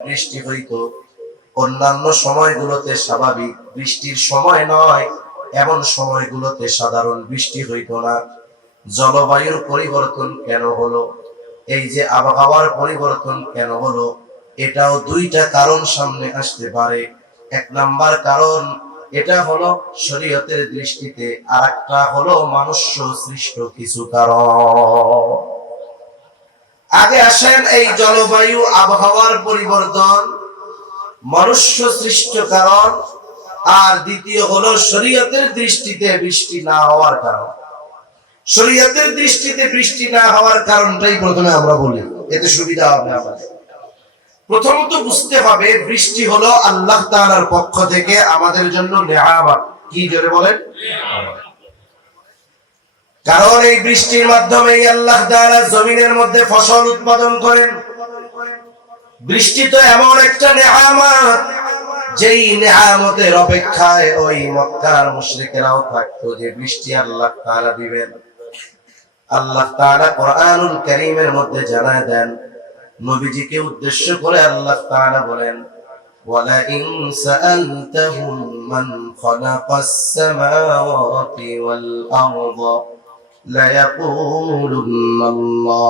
বৃষ্টি হইতো, অন্যান্য সময়গুলোতে স্বাভাবিক বৃষ্টির সময় নয় এমন সময়গুলোতে সাধারণ বৃষ্টি হইতো না। জলবায়ুর পরিবর্তন কেন হলো, এই যে আবহাওয়ার পরিবর্তন কেন হলো, এটাও দুইটা কারণ সামনে আসতে পারে। এক নাম্বার কারণ এটা হলো শরীয়তের দৃষ্টিতে, আর একটা হলো মনুষ্য সৃষ্ট কিছু কারণ। আগে আসেন এই জলবায়ু আবহাওয়ার পরিবর্তন মনুষ্য সৃষ্ট কারণ, আর দ্বিতীয় হলো শরীয়তের দৃষ্টিতে বৃষ্টি না হওয়ার কারণ। শরীয়তের দৃষ্টিতে বৃষ্টি না হওয়ার কারণটাই প্রথমে আমরা বলি, এতে সুবিধা হবে আমাদের। প্রথমত বুঝতে হবে বৃষ্টি হলো আল্লাহ তাআলার পক্ষ থেকে আমাদের জন্য নেয়ামত। কি জোরে বলেন? কারণ এই বৃষ্টির মাধ্যমে আল্লাহ তাআলা জমিনের মধ্যে ফসল উৎপাদন করেন। বৃষ্টি তো এমন একটা নেয়ামত, যেই নেয়ামতের অপেক্ষায় ওই মক্কার মুশরিকেরাও থাকতো যে বৃষ্টি আল্লাহ তাআলা দিবেন। আল্লাহ তাআলা কোরআনুল কারীমের মধ্যে জানায় দেন, নবীজিকে উদ্দেশ্য করে আল্লাহ তাআলা বলেন, ওয়ালা ইন সাআলতাহুম মান খালাকাস সামাওয়াতি ওয়াল আরদা লা ইয়াকুলুন্নাল্লাহ।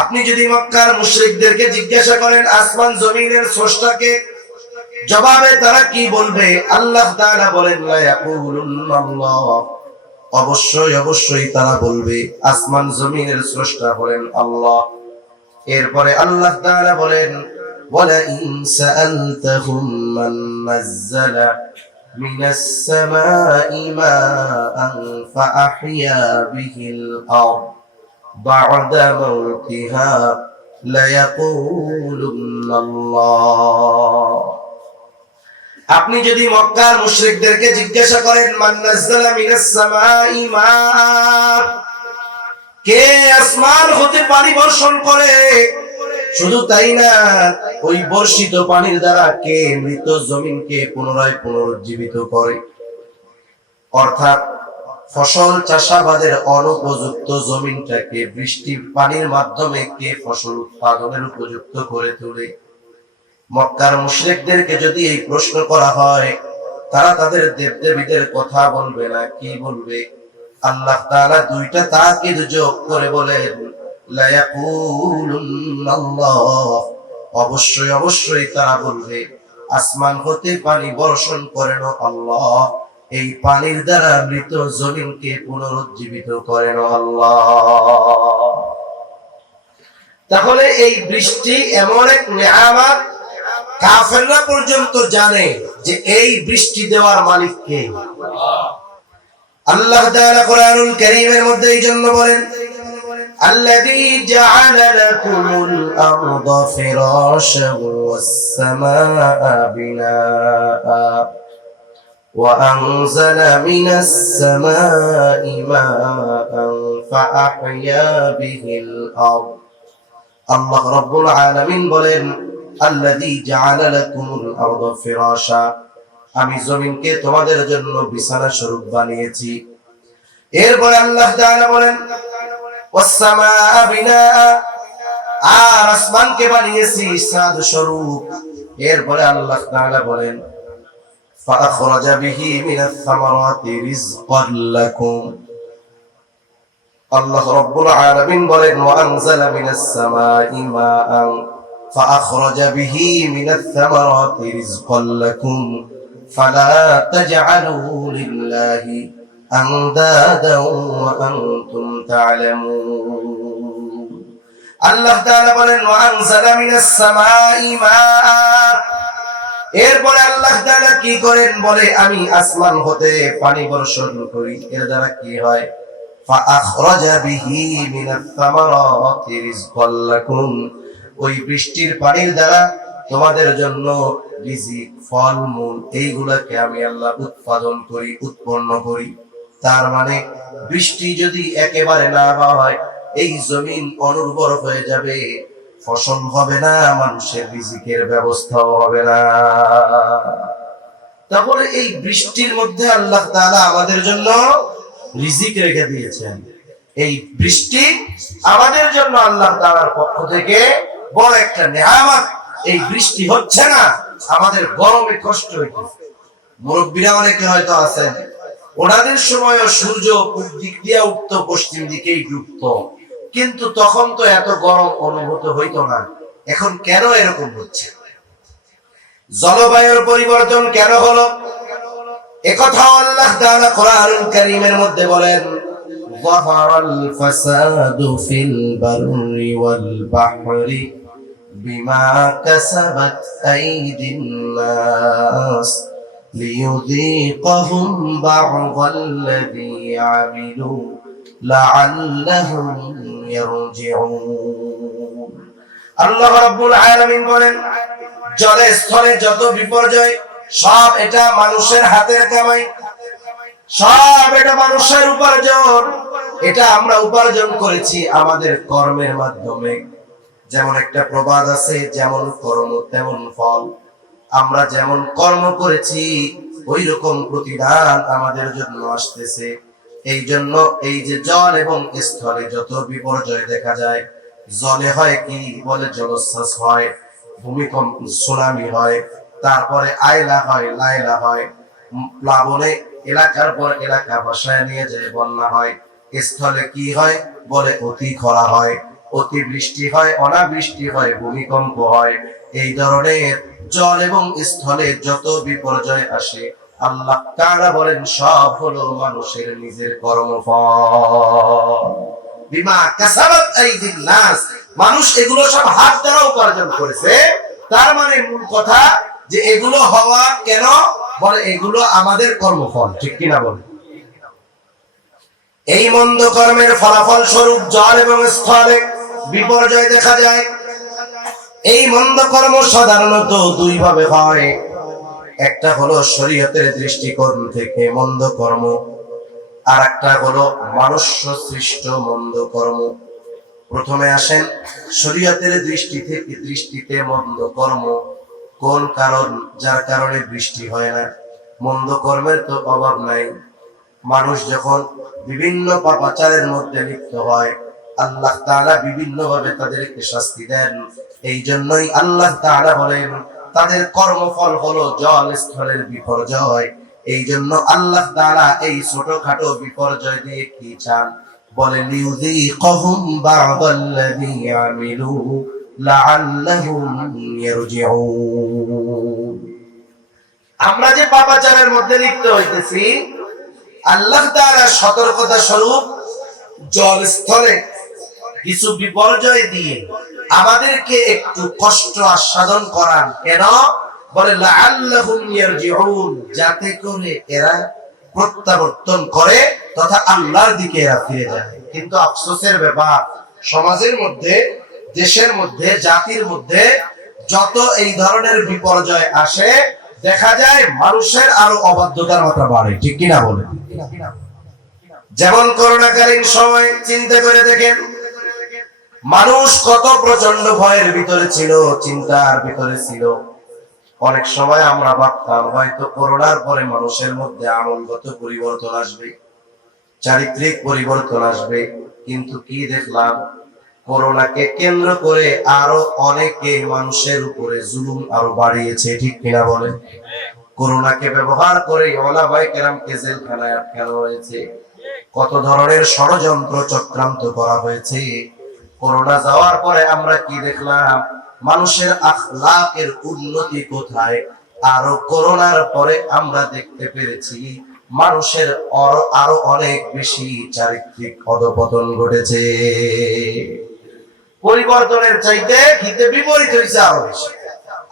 আপনি যদি মক্কার মুশরিকদেরকে জিজ্ঞাসা করেন আসমান জমিনের স্রষ্টাকে, জবাবে তারা কি বলবে? আল্লাহ তাআলা বলেন লা ইয়াকুলুন্নাল্লাহ, অবশ্যই অবশ্যই তারা বলবে আসমান জমিনের স্রষ্টা হলেন আল্লাহ। এরপরে আল্লাহ তাআলা বলেন, ওয়ালা ইন সাআলতাহুম মান নাযালা মিনাস সামাই মাআন ফাআহইয়া বিহিল আরদ বা'দা মাউতিহা লা ইয়াকুলুন্নাল্লাহ। আপনি যদি মক্কার মুশরিকদেরকে জিজ্ঞাসা করেন মান নাযালা মিনাস সামাই মা, কে আসমান হতে পানি বর্ষণ করে, শুধু তাই না ওই বর্ষিত পানির দ্বারা কে মৃত জমিনকে পুনরায় পুনরুজ্জীবিত করে, অর্থাৎ ফসল চাষাবাদের অনুপযুক্ত জমিনটাকে বৃষ্টির পানির মাধ্যমে কে ফসল উৎপাদনের উপযুক্ত করে তোলে। মক্কার মুশরিকদেরকে যদি এই প্রশ্ন করা হয়, তারা তাদের দেবদেবীদের কথা বলবে না, কি বলবে? আল্লাহ তাআলা দুইটা তাকিদ যোগ করে বলেন লা ইয়াকুলুন্নাল্লাহ, অবশ্যই অবশ্যই তারা বলবে আসমান হতে পানি বর্ষণ করেন আল্লাহ, এই পানির দ্বারা মৃত জমিনকে পুনরুজ্জীবিত করেন আল্লাহ। তাহলে এই বৃষ্টি এমন এক নেয়ামত, কাফেররা পর্যন্ত জানে যে এই বৃষ্টি দেওয়ার মালিক কে? আল্লাহ তাআলা কোরআনুল কারীমের মধ্যে এই জন্য বলেন, আল্লাযী জাআলা লাকুমুল আরদা ফিরাশান ওয়াস সামাআ বিনাআ ওয়া আনজালা মিনাস সামাই মাআন ফাআহইয়া বিহিল আরদ। আল্লাহ রাব্বুল আলামিন বলেন, আল্লাযী জাআলা লাকুমুল আরদা ফিরাশা, আমি জমিনকে তোমাদের জন্য বিছানা স্বরূপ বানিয়েছি। এরপরে আল্লাহ তাআলা বলেন ওয়াস সামাআ বিনাআ, আর আসমানকে বানিয়েছি ছাদ স্বরূপ। এরপরে আল্লাহ তাআলা বলেন ফাআখরাজা বিহি মিনাস সামারাতি রিজকান লাকুম। আল্লাহ রাব্বুল আলামিন বলেন ওয়া আনজালা মিনাস সামাই মাআন ফাআখরাজা বিহি মিনাস সামারাতি রিজকান লাকুম ফালা তাজআলু লিল্লাহি আনদাদা ওয়া আনতুম তা'লামুন। আল্লাহ তাআলা বলেন ওয়া আনজালা মিনাস সামাই মাআ, এরপরে আল্লাহ তাআলা কি করেন? বলে আমি আসমান হতে পানি বর্ষণ করি, এর দ্বারা কি হয়? ফাআখরাজা বিহি মিনাস সামারাতি রিজকান লাকুম, ওই বৃষ্টির পানির দ্বারা তোমাদের জন্য রিজিক, ফলমূল, এইগুলাকে আমি আল্লাহ উৎপাদন করি, উৎপন্ন করি। তার মানে বৃষ্টি যদি একেবারে না হয়, এই জমিন অনুর্বর হয়ে যাবে, ফসল হবে না, মানুষের রিজিকের ব্যবস্থাও হবে না। তাহলে এই বৃষ্টির মধ্যে আল্লাহ তাআলা আমাদের জন্য রিজিক রেখে দিয়েছেন। এই বৃষ্টি আমাদের জন্য আল্লাহ তাআলার পক্ষ থেকে বড় একটা নেয়ামত। এই বৃষ্টি হচ্ছে না, আমাদের গরমে কষ্ট হইতেছে। মুরব্বীরা অনেকে হয়তো আছেন, ওনাদের সময়ও সূর্য পূর্ব দিক দিয়ে উঠতো, পশ্চিম দিকেই ডুবতো, কিন্তু তখন তো এত গরম অনুভূত হইতো না। এখন কেন এরকম হচ্ছে? জলবায়ুর পরিবর্তন কেন হলো? একথা আল্লাহ তাআলা কোরআনুল কারীমের মধ্যে বলেন, যাহারাল ফাসাদু ফিল বাররি ওয়াল বাহরি বিমা কাসাবাত আইদিন নাস লিয়ুযীকাহুম বা'দাল্লাযী আমিলু লাআল্লাহুম ইয়ারজিউন। আল্লাহ রাব্বুল আলামিন বলেন, জলে স্থলে যত বিপর্যয়, সব এটা মানুষের হাতের কামাই, সব এটা মানুষের উপার্জন। এটা আমরা উপার্জন করেছি আমাদের কর্মের মাধ্যমে। যেমন একটা প্রবাদ আছে, যেমন কর্ম তেমন ফল। আমরা যেমন কর্ম করেছি ওই রকম প্রতিদান আমাদের জন্য আসতেছে। এই জন্য এই যে জল এবং স্থলে যত বিপর্যয় দেখা যায়, জলে হয় কি বলে, জলোচ্ছ্বাস হয়, ভূমিকম্প, সুনামি হয়, তারপরে আয়লা হয়, লায়লা হয়, প্লাবনে এলাকার পর এলাকা ভাসায় নিয়ে যায়, বন্যা হয়। স্থলে কি হয় বলে, অতি খরা হয়, অতি বৃষ্টি হয়, অনাবৃষ্টি হয়, ভূমিকম্প হয়। এই ধরনের জল এবং স্থলে যত বিপর্যয় আসে, আল্লাহ তাআলা বলেন সব হলো মানুষের নিজের কর্মফল। বিমা কাসাবাত আইদিন নাস, মানুষ এগুলো সব হাত দ্বারা উপার্জন করেছে। তার মানে মূল কথা যে এগুলো হওয়া কেন বলে, এগুলো আমাদের কর্মফল, ঠিক কিনা বলে? এই মন্দ কর্মের ফলাফল স্বরূপ জল এবং স্থলে বিপর্যয় দেখা যায়। এই মন্দ কর্ম সাধারণত দুই ভাবে হয়। একটা হলো শরীয়তের দৃষ্টিকোণ থেকে মন্দ কর্ম, আর একটা হলো মনুষ্য সৃষ্ট মন্দ কর্ম। প্রথমে আসেন শরীয়তের দৃষ্টিতে মন্দ কর্ম কোন কারণ, যার কারণে বৃষ্টি হয় না। মন্দ কর্মের তো অভাব নাই। মানুষ যখন বিভিন্ন পাপাচারের মধ্যে লিপ্ত হয়, আল্লাহ তাআলা বিভিন্ন ভাবে তাদেরকে শাস্তি দেন। এই জন্যই আল্লাহ তাআলা বলেন তাদের কর্মফল হলো জল স্থলের বিপর্যয়। এই জন্য আল্লাহ তাআলা এই ছোটখাটো বিপর্যয় দিয়ে কি চান বলে, লিউযীকাহুম বা'দাল্লাযী আমিলু লাআল্লাহুম ইয়ারজিউন। আমরা যে পাপাচারের মধ্যে লিপ্ত হইতেছি, আল্লাহ তাআলা সতর্কতা স্বরূপ জল স্থলে কিছু বিপর্যয় দিয়ে আমাদেরকে একটু কষ্ট আস্বাদন করান। কেন বলে, লাআল্লাহুম ইয়ারজিউন, যাতে করে এরা প্রত্যাবর্তন করে তথা আল্লাহর দিকে এরা ফিরে যায়। কিন্তু আফসোসের ব্যাপার, সমাজের মধ্যে, দেশের মধ্যে, জাতির মধ্যে যত এই ধরনের বিপর্যয় আসে, দেখা যায় মানুষের আরো অবাধ্যতার মাত্রা বাড়ে, ঠিক কিনা বলে? যেমন করোনাকালীন সময় চিন্তা করে দেখেন, মানুষ কত প্রচন্ড ভয়ের ভিতরে ছিল, চিন্তার ভিতরে ছিল। অনেক সময় আমরা ভাবতাম হয়তো করোনার পরে মানুষের মধ্যে আমলগত পরিবর্তন আসবে, চারিত্রিক পরিবর্তন আসবে। কিন্তু কি দেখলাম, করোনাকে কেন্দ্র করে আরো অনেকে মানুষের উপরে জুলুম আরো বাড়িয়েছে, ঠিক কিনা বলেন? করোনাকে ব্যবহার করে ওলামায়ে কেরামকে জেলখানায় আটকানো হয়েছে, কত ধরনের ষড়যন্ত্র চক্রান্ত করা হয়েছে। করোনা যাওয়ার পরে আমরা কি দেখলাম, মানুষের আখলাকের উন্নতি কোথায়? আরো করোনার পরে আমরা দেখতে পেরেছি মানুষের আরো অনেক বেশি চারিত্রিক অধঃপতন ঘটেছে। পরিবর্তনের চাইতে হিতে বিপরীত হয়েছে আরো বেশি।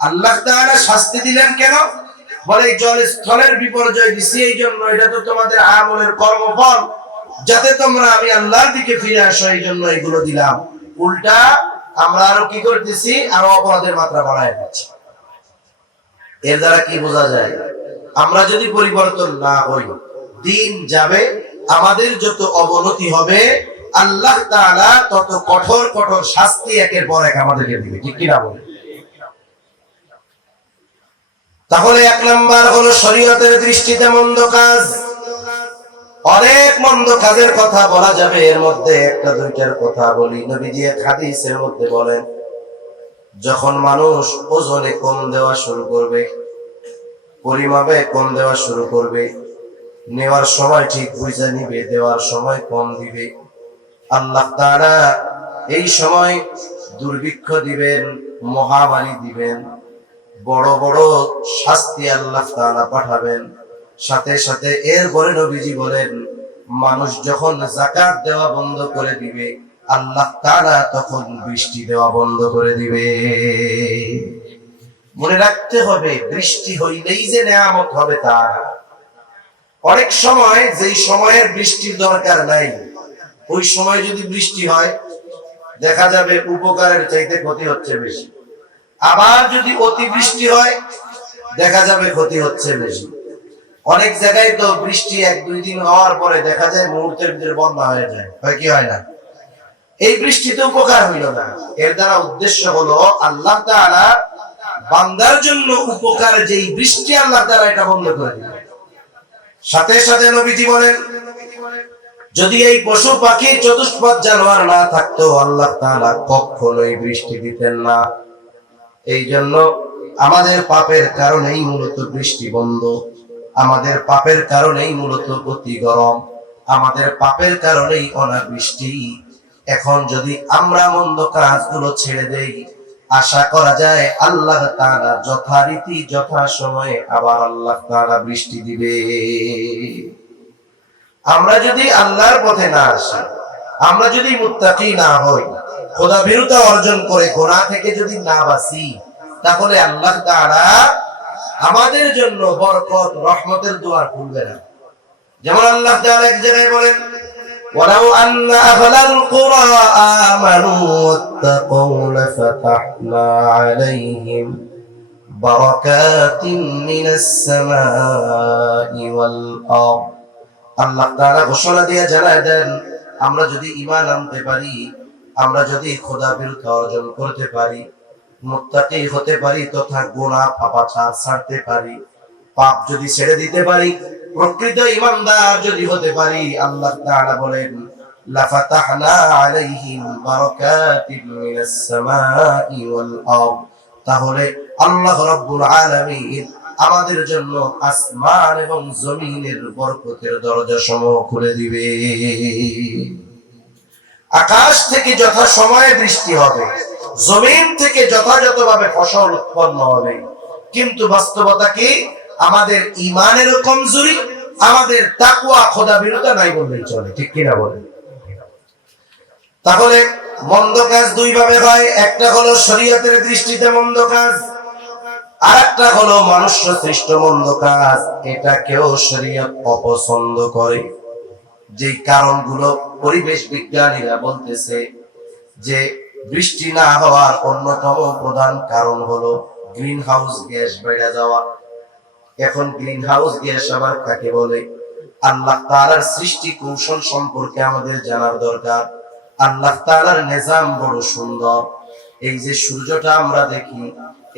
আল্লাহ তাআলা শাস্তি দিলেন কেন বলে, জল স্থলের বিপর্যয় দিছি এই জন্য, এটা তো তোমাদের আমলের কর্মফল, যাতে তোমরা আমি আল্লাহর দিকে ফিরে আসো, এই জন্য এগুলো দিলাম। উল্টা আমরা আরো কি করতেছি, আরো অপরাধের মাত্রা বাড়ায় দিচ্ছি। এর দ্বারা কি বোঝা যায়, আমরা যদি পরিবর্তন না হই, দিন যাবে, আমাদের যত অবনতি হবে, আল্লাহ তাআলা তত কঠোর কঠোর শাস্তি একের পর এক আমাদেরকে দিবে, ঠিক কিনা বলে? তাহলে এক নাম্বার হলো শরীয়তের দৃষ্টিতে মন্দ কাজ। অনেক মন্দ কাজের কথা বলা যাবে, এর মধ্যে একটা দুইটার কথা বলি। নবীজি এক হাদিসের মধ্যে বলেন, যখন মানুষ ওজনে কম দেওয়া শুরু করবে, পরিমাপে কম দেওয়া শুরু করবে, নেওয়ার সময় ঠিক বুঝে নিবে, দেওয়ার সময় কম দিবে, আল্লাহ তাআলা এই সময় দুর্ভিক্ষ দিবেন, মহামারী দিবেন, বড় বড় শাস্তি আল্লাহ তাআলা পাঠাবেন। সাথে সাথে এরপরে নবীজি বলেন, মানুষ যখন যাকাত দেওয়া বন্ধ করে দিবে, আল্লাহ তাআলা তখন বৃষ্টি দেওয়া বন্ধ করে দিবে। মনে রাখতে হবে, বৃষ্টি হইলেই যে নেয়ামত হবে তা না। অনেক সময় যেই সময়ের বৃষ্টির দরকার নাই, ওই সময় যদি বৃষ্টি হয়, দেখা যাবে উপকারের চাইতে ক্ষতি হচ্ছে বেশি। আবার যদি অতিবৃষ্টি হয়, দেখা যাবে ক্ষতি হচ্ছে বেশি। অনেক জায়গায় তো বৃষ্টি 1-2 দিন হওয়ার পরে দেখা যায় মুহূর্তের ভিতরে বন্যা হয়ে যায়, হয় কি হয় না? এই বৃষ্টিতে উপকার হইল না। এর দ্বারা উদ্দেশ্য হলো আল্লাহ তাআলা বান্দার জন্য উপকার, যেই বৃষ্টি আল্লাহ তাআলা এটা বন্ধ করে দিবেন। সাথে সাথে নবীজি বলেন, যদি এই পশু পাখি চতুষ্পদ জানোয়ার না থাকতো, আল্লাহ তাআলা কখনোই বৃষ্টি দিতেন না। এই জন্য আমাদের পাপের কারণেই মূলত বৃষ্টি বন্ধ, আমাদের পাপের কারণেই মূলত অতি গরম, আমাদের পাপের কারণেই অনাবৃষ্টি। এখন যদি আমরা মন্দ কাজগুলো ছেড়ে দেই, আশা করা যায় আল্লাহ তাআলা যথারীতি যথা সময়ে আবার আল্লাহ তাআলা বৃষ্টি দিবে। আমরা যদি আল্লাহর পথে না আসি, আমরা যদি মুত্তাকি না হই, খোদাভীরুতা অর্জন করে গুনাহ থেকে যদি না বাঁচি, তাহলে আল্লাহ তাআলা আমাদের জন্য বরকত রহমতের দুয়ার খুলবে না। যেমন আল্লাহ তাআলা এক জায়গায় বলেন, ওয়ালাউ আন্না আহলাল কুরা আমানু ওয়াত্তাকাউ লাফাতাহনা আলাইহিম বারাকাতিন মিনাস সামাই ওয়াল আরদ। আল্লাহ তাআলা ঘোষণা দিয়ে জানায় দেন, আমরা যদি ঈমান আনতে পারি, আমরা যদি খোদাভীরুতা অর্জন করতে পারি, মুত্তাকি হতে পারি, তথা গুনাহ পাপাচার ছাড়তে পারি, পাপ যদি ছেড়ে দিতে পারি, প্রকৃত ঈমানদার যদি হতে পারি, আল্লাহ তাআলা বলেন, লাফাতাহনা আলাইহিম বারাকাতিন মিনাস সামাই ওয়াল আরদ। তাহলে আল্লাহ রাব্বুল আলামিন আমাদের জন্য আসমান এবং জমিনের বরকতের দরজা সমূহ খুলে দিবে। আকাশ থেকে যথা সময়ে বৃষ্টি হবে, জমিন থেকে যথাযথভাবে ফসল উৎপন্ন হবে। কিন্তু বাস্তবতা কি? আমাদের ঈমানের কমজোরি, আমাদের তাকওয়া খোদাভীরুতা নাই বললেই চলে, ঠিক কিনা বলেন? তাহলে মন্দ কাজ দুই ভাবে হয়, একটা হলো শরীয়তের দৃষ্টিতে মন্দ কাজ, আর একটা হলো মনুষ্য সৃষ্ট মন্দ কাজ। এটাকেও শরীয়ত অপছন্দ করে। যে কারণগুলো পরিবেশ বিজ্ঞানীরা বলতেছে যে বৃষ্টি না হওয়ার অন্যতম প্রধান কারণ হলো গ্রিন হাউস গ্যাস বেড়ে যাওয়া। এখন গ্রিন হাউস গ্যাস আবার কাকে বলে? আল্লাহ তাআলার সৃষ্টি কৌশল সম্পর্কে আমাদের জানার দরকার। আল্লাহ তাআলার নিজাম বড় সুন্দর। এই যে সূর্যটা আমরা দেখি,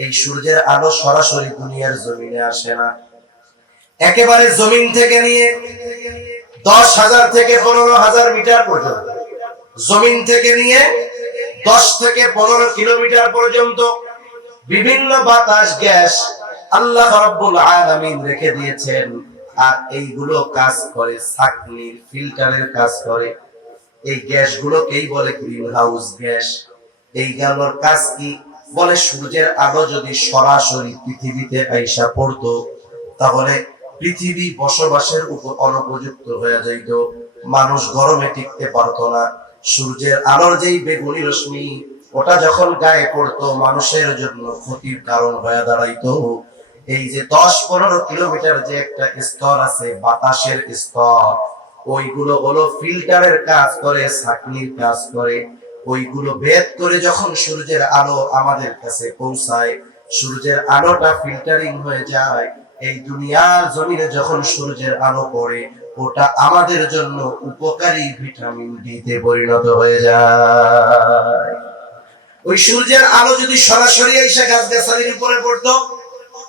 এই সূর্যের আলো সরাসরি দুনিয়ার জমিনে আসে না, একেবারে জমিন থেকে নিয়ে 10,000 থেকে 15,000 মিটার পর্যন্ত, জমিন থেকে নিয়ে 10 থেকে 15 কিলোমিটার পর্যন্ত বিভিন্ন বাতাস গ্যাস আল্লাহ রাব্বুল আলামিন রেখে দিয়েছেন। আর এইগুলো কাজ করে ছাঁকনির ফিল্টারের কাজ করে। এই গ্যাসগুলোকেই বলে গ্রিন হাউস গ্যাস। এই গেলোর কাজ কি? বলে সূর্যের আলো যদি সরাসরি পৃথিবীতে আইসা পড়তো, তাহলে পৃথিবী বসবাসের উপর অনুপযুক্ত হয়ে যাইত, মানুষ গরমে টিকতে পারতো না। সূর্যের আলোর যেই বেগুনি রশ্মি, ওটা যখন গায়ে পড়তো, মানুষের জন্য ক্ষতির কারণ হয়ে দাঁড়াইতো। এই যে 10-15 কিলোমিটার যে একটা স্তর আছে, বাতাসের স্তর, ওইগুলো হলো ফিল্টারের কাজ করে, ছাঁকনির কাজ করে। ওইগুলো ভেদ করে যখন সূর্যের আলো আমাদের কাছে পৌঁছায়, সূর্যের আলোটা ফিল্টারিং হয়ে যায়, এই দুনিয়ার জমিনে যখন সূর্যের আলো পড়ে, ওটা আমাদের জন্য উপকারী ভিটামিন ডি তে পরিণত হয়ে যায়। ওই সূর্যের আলো যদি সরাসরি এসে গাছগাছালির উপরে পড়তো,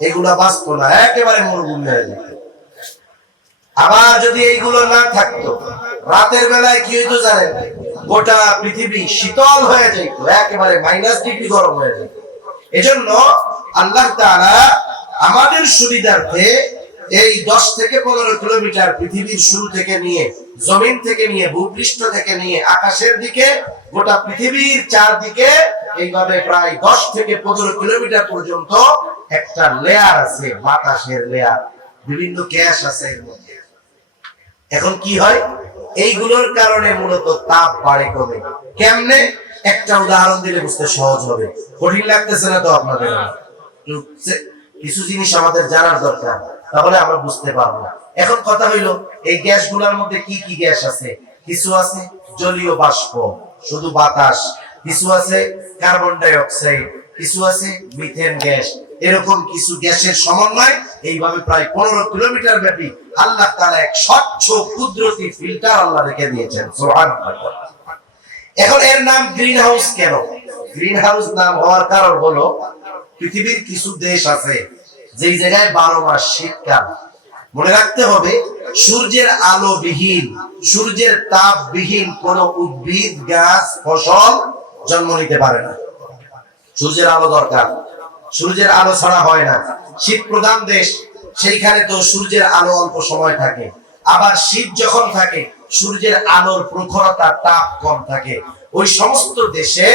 এগুলা বাঁচতো না, একেবারে মরুভূমি হয়ে যেত। আবার যদি এইগুলো না থাকতো, রাতের বেলায় কি হইতো জানেন? গোটা পৃথিবী শীতল হয়ে যেত, একেবারে -ডিগ্রি গরম হয়ে যেত। এজন্য আল্লাহ তাআলা আমাদের সুবিধার্থে এই 10 থেকে 15 কিলোমিটার পৃথিবীর শুরু থেকে নিয়ে, জমিন থেকে নিয়ে, ভূপৃষ্ঠ থেকে নিয়ে আকাশের দিকে, গোটা পৃথিবীর চারদিকে এইভাবে প্রায় 10 থেকে 15 কিলোমিটার পর্যন্ত একটা লেয়ার আছে, বাতাসের লেয়ার, বিভিন্ন গ্যাস আছে এর মধ্যে। এখন কি হয়, এইগুলোর কারণে মূলত তাপ বাড়ে কমে। কেমনে? একটা উদাহরণ দিলে বুঝতে সহজ হবে। কঠিন লাগতেছে না তো আপনাদের? কিছু জিনিস আমাদের জানার দরকার, তাহলে আমরা বুঝতে পারবো। এখন কথা হইলো, এই গ্যাসগুলোর মধ্যে কি কি গ্যাস আছে? কিছু আছে জলীয় বাষ্প, শুধু বাতাস, কিছু আছে কার্বন ডাই অক্সাইড, কিছু আছে মিথেন গ্যাস। এরকম কিছু গ্যাসের সমন্বয় এইভাবে প্রায় 15 কিলোমিটার ব্যাপী আল্লাহ তাআলা এক স্বচ্ছ কুদরতি ফিল্টার আল্লাহ রেখে দিয়েছেন। সুবহানাল্লাহ। এখন এর নাম গ্রিন হাউস কেন? গ্রিন হাউস নাম হওয়ার কারণ হলো, পৃথিবীর কিছু দেশ আছে যেই জায়গায় 12 মাস শীতকাল। মনে রাখতে হবে, সূর্যের আলো বিহীন, সূর্যের তাপ বিহীন কোন উদ্ভিদ, গাছ, ফসল জন্ম নিতে পারে না। সূর্যের আলো দরকার, সূর্যের আলো ছাড়া হয় না। শীত প্রধান দেশ, সেইখানে তো সূর্যের আলো অল্প সময় থাকে। আবার শীত যখন থাকে, সূর্যের আলোর প্রখরতা, তাপ কম থাকে। ওই সমস্ত দেশে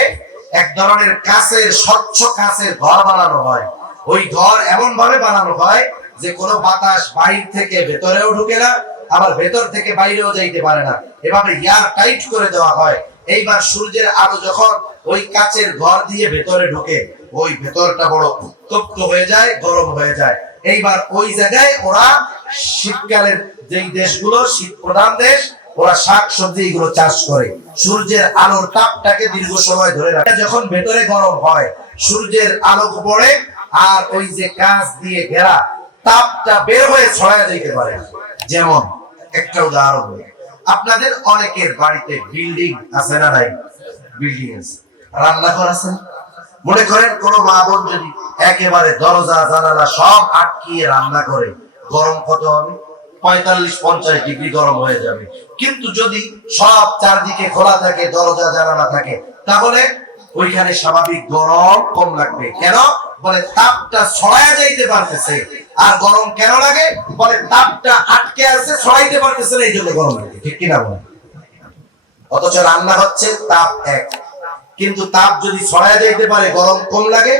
এক ধরনের কাঁচের, স্বচ্ছ কাঁচের ঘর বানানো হয়। ওই ঘর এমন ভাবে বানানো হয় যে কোনো বাতাস বাইরে থেকে ভেতরেও ঢুকে না, আবার ভেতর থেকে বাইরেও যাইতে পারে না। এভাবে এয়ার টাইট করে দেওয়া হয়। এইবার সূর্যের আলো যখন ওই কাঁচের ঘর দিয়ে ভেতরে ঢুকে, ওই ভেতরটা বড় উত্তপ্ত হয়ে যায়, গরম হয়ে যায়। এইবার ওই জায়গায় ওরা শীতকালের যেই দেশগুলো শীত প্রধান দেশ, ওরা শাকসবজি এগুলো চাষ করে। সূর্যের আলোর তাপটাকে দীর্ঘ সময় ধরে রাখে। যখন ভেতরে গরম হয়, সূর্যের আলো পড়ে, আর ওই যে কাঁচ দিয়ে ঘেরা, তাপটা বের হয়ে ছড়ায় যেতে পারে। যেমন একটা উদাহরণ দিই, আপনাদের অনেকের বাড়িতে বিল্ডিং আছে না নাই? বিল্ডিং আছে, রান্নাঘর আছে। মনে করেন কোন মা বোন যদি একেবারে দরজা জানালা সব আটকিয়ে রান্না করে, গরম কত হবে? 45-50 ডিগ্রি গরম হয়ে যাবে। কিন্তু যদি সব চারদিকে খোলা থাকে, দরজা জানালা থাকে, তাহলে ওইখানে স্বাভাবিক গরম কম লাগবে। কেন? বলে তাপটা ছড়ায় যাইতে পারতেছে। আর গরম কেন লাগে? বলে তাপটা আটকে আছে, ছড়াইতে পারতেছে না, এই জন্য গরম লাগে। ঠিক কিনা বলেন? অথচ রান্না হচ্ছে তাপ এক, কিন্তু তাপ যদি ছড়ায় যাইতে পারে গরম কম লাগে,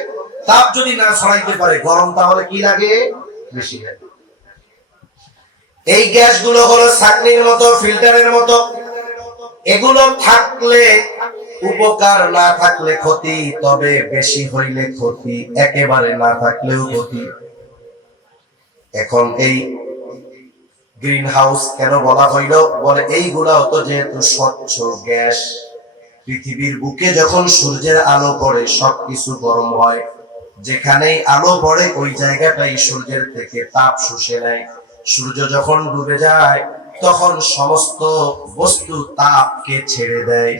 তাপ যদি না ছড়াইতে পারে গরম তাহলে কি লাগে? বেশি লাগে। এই গ্যাসগুলো হলো ছাঁকনির মতো, ফিল্টারের মতো। এগুলো থাকলে উপকার, না থাকলে ক্ষতি। তবে বেশি হইলে ক্ষতি, একেবারে না থাকলেও ক্ষতি। এখন এই গ্রিন হাউস কেন বলা হইল? বলে এইগুলাও তো যেহেতু স্বচ্ছ গ্যাস, পৃথিবীর বুকে যখন সূর্যের আলো পড়ে সবকিছু গরম হয়। যেখানেই আলো পড়ে ওই জায়গাটাই সূর্যের থেকে তাপ শুষে নেয়। সূর্য যখন ডুবে যায় তখন সমস্ত বস্তু তাপকে ছেড়ে দেয়।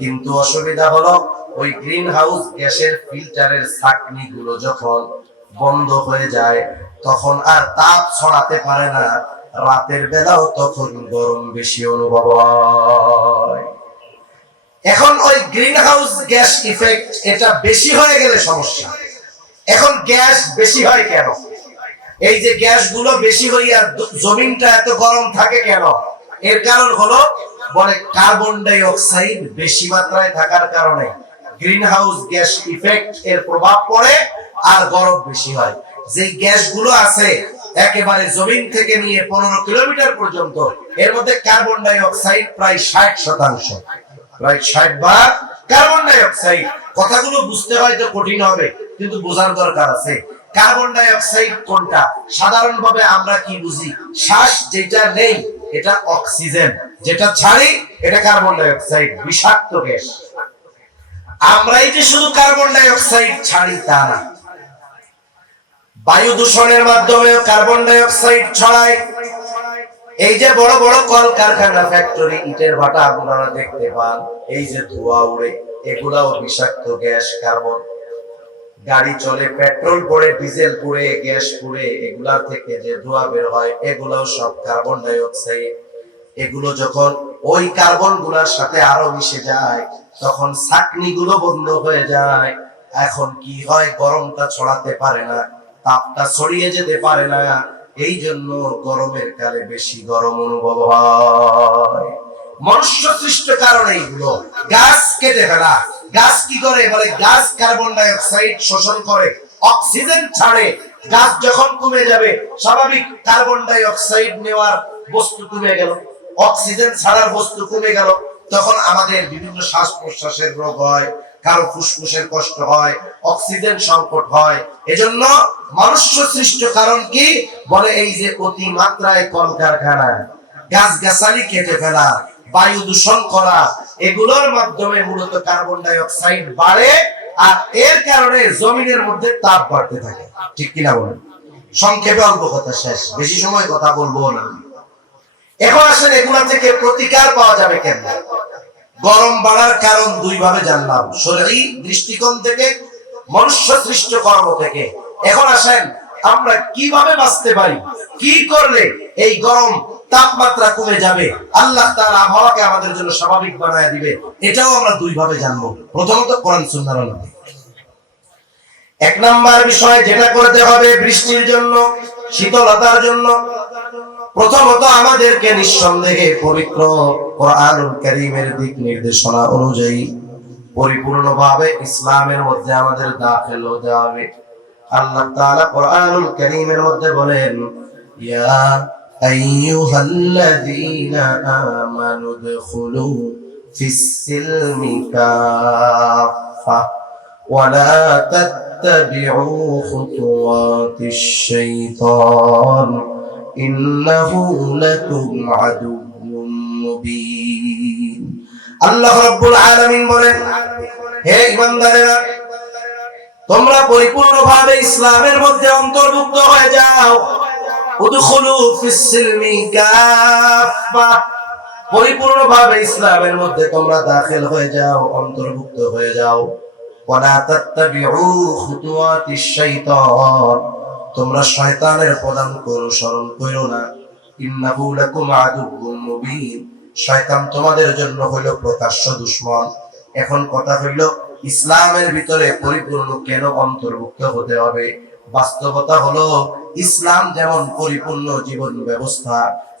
কিন্তু অসুবিধা হলো, ওই গ্রিন হাউস গ্যাসের ফিল্টারের ছাঁকনি গুলো যখন বন্ধ হয়ে যায়, তখন আর তাপ ছড়াতে পারে না। রাতের বেলাও তখন গরম বেশি অনুভব হয়। এখন ওই গ্রিন হাউস গ্যাস ইফেক্ট, এটা বেশি হয়ে গেলে সমস্যা। এখন গ্যাস বেশি হয় কেন? এই যে গ্যাসগুলো বেশি হইয়া জমিনটা এত গরম থাকে কেন? এর কারণ হলো, বলে কার্বন ডাই অক্সাইড বেশি মাত্রায় থাকার কারণে গ্রিন হাউস গ্যাস ইফেক্ট এর প্রভাব পড়ে, আর গরম বেশি হয়। যে গ্যাসগুলো আছে একেবারে জমিন থেকে নিয়ে 15 কিলোমিটার পর্যন্ত, এর মধ্যে কার্বন ডাই অক্সাইড প্রায় 60%, প্রায় 60 ভাগ কার্বন ডাই অক্সাইড। কথাগুলো বুঝতে হয়তো কঠিন হবে, কিন্তু বোঝার দরকার আছে। কার্বন ডাই অক্সাইড কোনটা? সাধারণভাবে আমরা কি বুঝি? শ্বাস যেটা নেই এটা অক্সিজেন, যেটা ছাড়ি এটা কার্বন ডাই অক্সাইড, বিষাক্ত গ্যাস। আমরাই যে শুধু কার্বন ডাই অক্সাইড ছাড়ি তা না, বায়ু দূষণের মাধ্যমে কার্বন ডাই অক্সাইড ছড়ায়। এই যে বড় বড় কলকারখানা, ফ্যাক্টরি, ইটের ভাটা আপনারা দেখতে পান, এই যে ধোঁয়া উড়ে, এগুলাও বিষাক্ত গ্যাস, কার্বন। গাড়ি চলে, পেট্রোল পড়ে, ডিজেল পুড়ে, গ্যাস পুড়ে, এগুলা থেকে যে ধোঁয়া বের হয় এগুলাও সব কার্বন ডাই অক্সাইড। এগুলো যখন ওই কার্বন গুলার সাথে আরো মিশে যায়, তখন ছাঁকনি গুলো বন্ধ হয়ে যায়, এখন কি হয়, গরমটা ছড়াতে পারে না, তাপটা ছড়িয়ে যেতে পারে না, এই জন্য গরমের কালে বেশি গরম অনুভব হয়। মনুষ্য সৃষ্ট কারণে এইগুলো। গাছ কেটে ফেলা, গাছ কি করে বলে, গাছ কার্বন ডাই অক্সাইড শোষণ করে, অক্সিজেন ছাড়ে। গাছ যখন কমে যাবে, স্বাভাবিক কার্বন ডাই অক্সাইড নেওয়ার বস্তু কমে গেল, অক্সিজেন ছাড়ার বস্তু কমে গেল, তখন আমাদের বিভিন্ন শ্বাস প্রশ্বাসের রোগ হয়, কারো ফুসফুসের কষ্ট হয়, অক্সিজেন সংকট হয়। এজন্য মনুষ্য সৃষ্ট কারণ কি বলে, এই যে অতিমাত্রায় কলকারখানা, গাছগাছালি কেটে ফেলা, বায়ু দূষণ করা, এগুলোর মাধ্যমে মূলত কার্বন ডাই অক্সাইড বাড়ে, আর এর কারণে জমিনের মধ্যে তাপ বাড়তে থাকে। ঠিক কিনা বলেন? সংক্ষেপে অল্প কথা শেষ, বেশি সময় কথা বলবো না। এখন আসলে এগুলা থেকে প্রতিকার পাওয়া যাবে কেন? গরম বাড়ার কারণ দুই ভাবে জানলাম, শরীরী দৃষ্টিকোণ থেকে, মনুষ্য সৃষ্ট কর্ম থেকে। এখন আসেন আমরা কিভাবে বাঁচতে পারি, কি করলে এই গরম তাপমাত্রা কমে যাবে, আল্লাহ তাআলা আবহাওয়াকে আমাদের জন্য স্বাভাবিক বানায় দিবে, এটাও আমরা দুই ভাবে জানবো। প্রথমত কোরআন সুন্নাহর আলোকে। এক নাম্বার বিষয় যেটা করতে হবে বৃষ্টির জন্য, শীতলতার জন্য, প্রথমত আমাদেরকে নিঃসন্দেহে পবিত্র কোরআনুল কারীমের দিক নির্দেশনা অনুযায়ী পরিপূর্ণভাবে ইসলামের মধ্যে আমাদের দাখিল হতে হবে। আল্লাহ তাআলা কোরআনুল কারীমের মধ্যে বলেন, ইয়া আইয়ুহাল্লাযীনা আমানু দুখুলু ফিস-সিলমি কাফা ওয়া লা তাত্তাবিউ খুতুওয়াতিশ শাইতান ইন্নাহু লাকুম আদুউম মুবিন। আল্লাহ রাব্বুল আলামিন বলেন, হে ঈমানদারেরা, তোমরা পরিপূর্ণভাবে ইসলামের মধ্যে অন্তর্ভুক্ত হয়ে যাও। উদখুলু ফিস-সিলমি কাফা, পরিপূর্ণভাবে ইসলামের মধ্যে তোমরা দাখিল হয়ে যাও, অন্তর্ভুক্ত হয়ে যাও। ওয়া লা তাত্তাবিউ খুতুওয়াতিশ শাইতান, তোমরা শয়তানের পদাঙ্ক অনুসরণ করো না। ইন্নাহু লাকুম আদুউম মুবিন, শয়তান তোমাদের জন্য হইল প্রকাশ্য দুশমন। এখন কথা হইল, ইসলামের ভিতরে পরিপূর্ণ কেন অন্তর্ভুক্ত হতে হবে? বাস্তবতা হলো, ইসলাম যেমন পরিপূর্ণ জীবন ব্যবস্থা,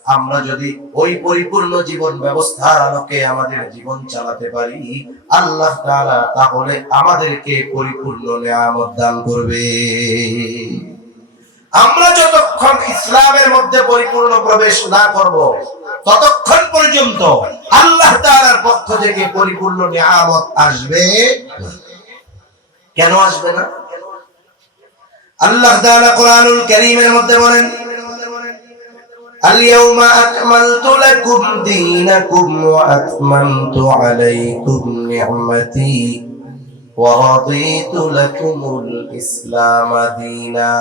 আমরা যদি ওই পরিপূর্ণ জীবন ব্যবস্থার আলোকে আমাদের জীবন চালাতে পারি, আল্লাহ তাআলা তাহলে আমাদেরকে পরিপূর্ণ নিয়ামত দান করবে। আমরা যতক্ষণ ইসলামের মধ্যে পরিপূর্ণ প্রবেশ না করব, ততক্ষণ পর্যন্ত আল্লাহ তাআলার পক্ষ থেকে পরিপূর্ণ নিয়ামত আসবে কেন আসবে না? আল্লাহ তাআলা কোরআনুল কারীমের মধ্যে বলেন, আল-ইয়াওমা আকমালতু লাকুম দীনাকুম ওয়া আতমামতু আলাইকুম নি'মাতি ওয়া রাদিতু লাকুমুল ইসলাম দীনা।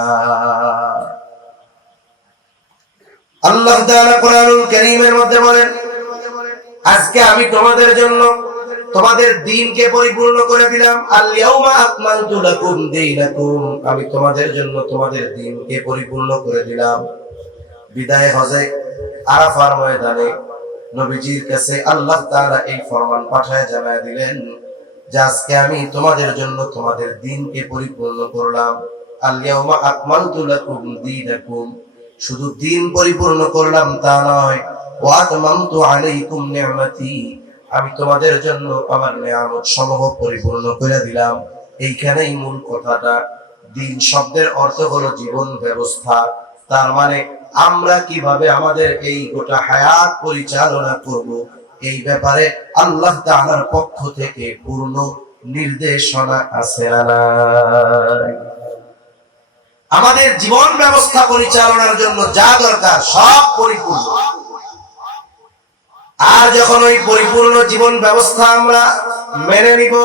আল্লাহ তাআলা কোরআনুল কারীমের মধ্যে বলেন, আজকে আমি তোমাদের জন্য তোমাদের দ্বীনকে পরিপূর্ণ করে দিলাম। আল-ইয়াওমা আকমালতু লাকুম দীনাকুম, আমি তোমাদের জন্য তোমাদের দ্বীনকে পরিপূর্ণ করে দিলাম। বিদায় হজে আরাফার ময়দানে নবীজির কাছে আল্লাহ তাআলা এই ফরমান পাঠায় জানায় দিলেন যে আজকে আমি তোমাদের জন্য তোমাদের দ্বীনকে পরিপূর্ণ করলাম। আল-ইয়াওমা আকমালতু লাকুম দীনাকুম, শুধু দ্বীন পরিপূর্ণ করলাম তা নয়, ওয়া আতমামতু আলাইকুম নি'মাতি, আমি তোমাদের জন্য আমার নিয়ামত সমূহ পরিপূর্ণ করে দিলাম। এইখানেই মূল কথাটা। দ্বীন শব্দের অর্থ হলো জীবন ব্যবস্থা। তার মানে আমরা কিভাবে আমাদের এই গোটা হায়াত পরিচালনা করব, এই ব্যাপারে আল্লাহ তাআলার পক্ষ থেকে পূর্ণ নির্দেশনা আছে। আমাদের জীবন ব্যবস্থা পরিচালনার জন্য যা দরকার সব পরিপূর্ণ। আর যখন ওই পরিপূর্ণ জীবন ব্যবস্থা আমরা মেনে নিব,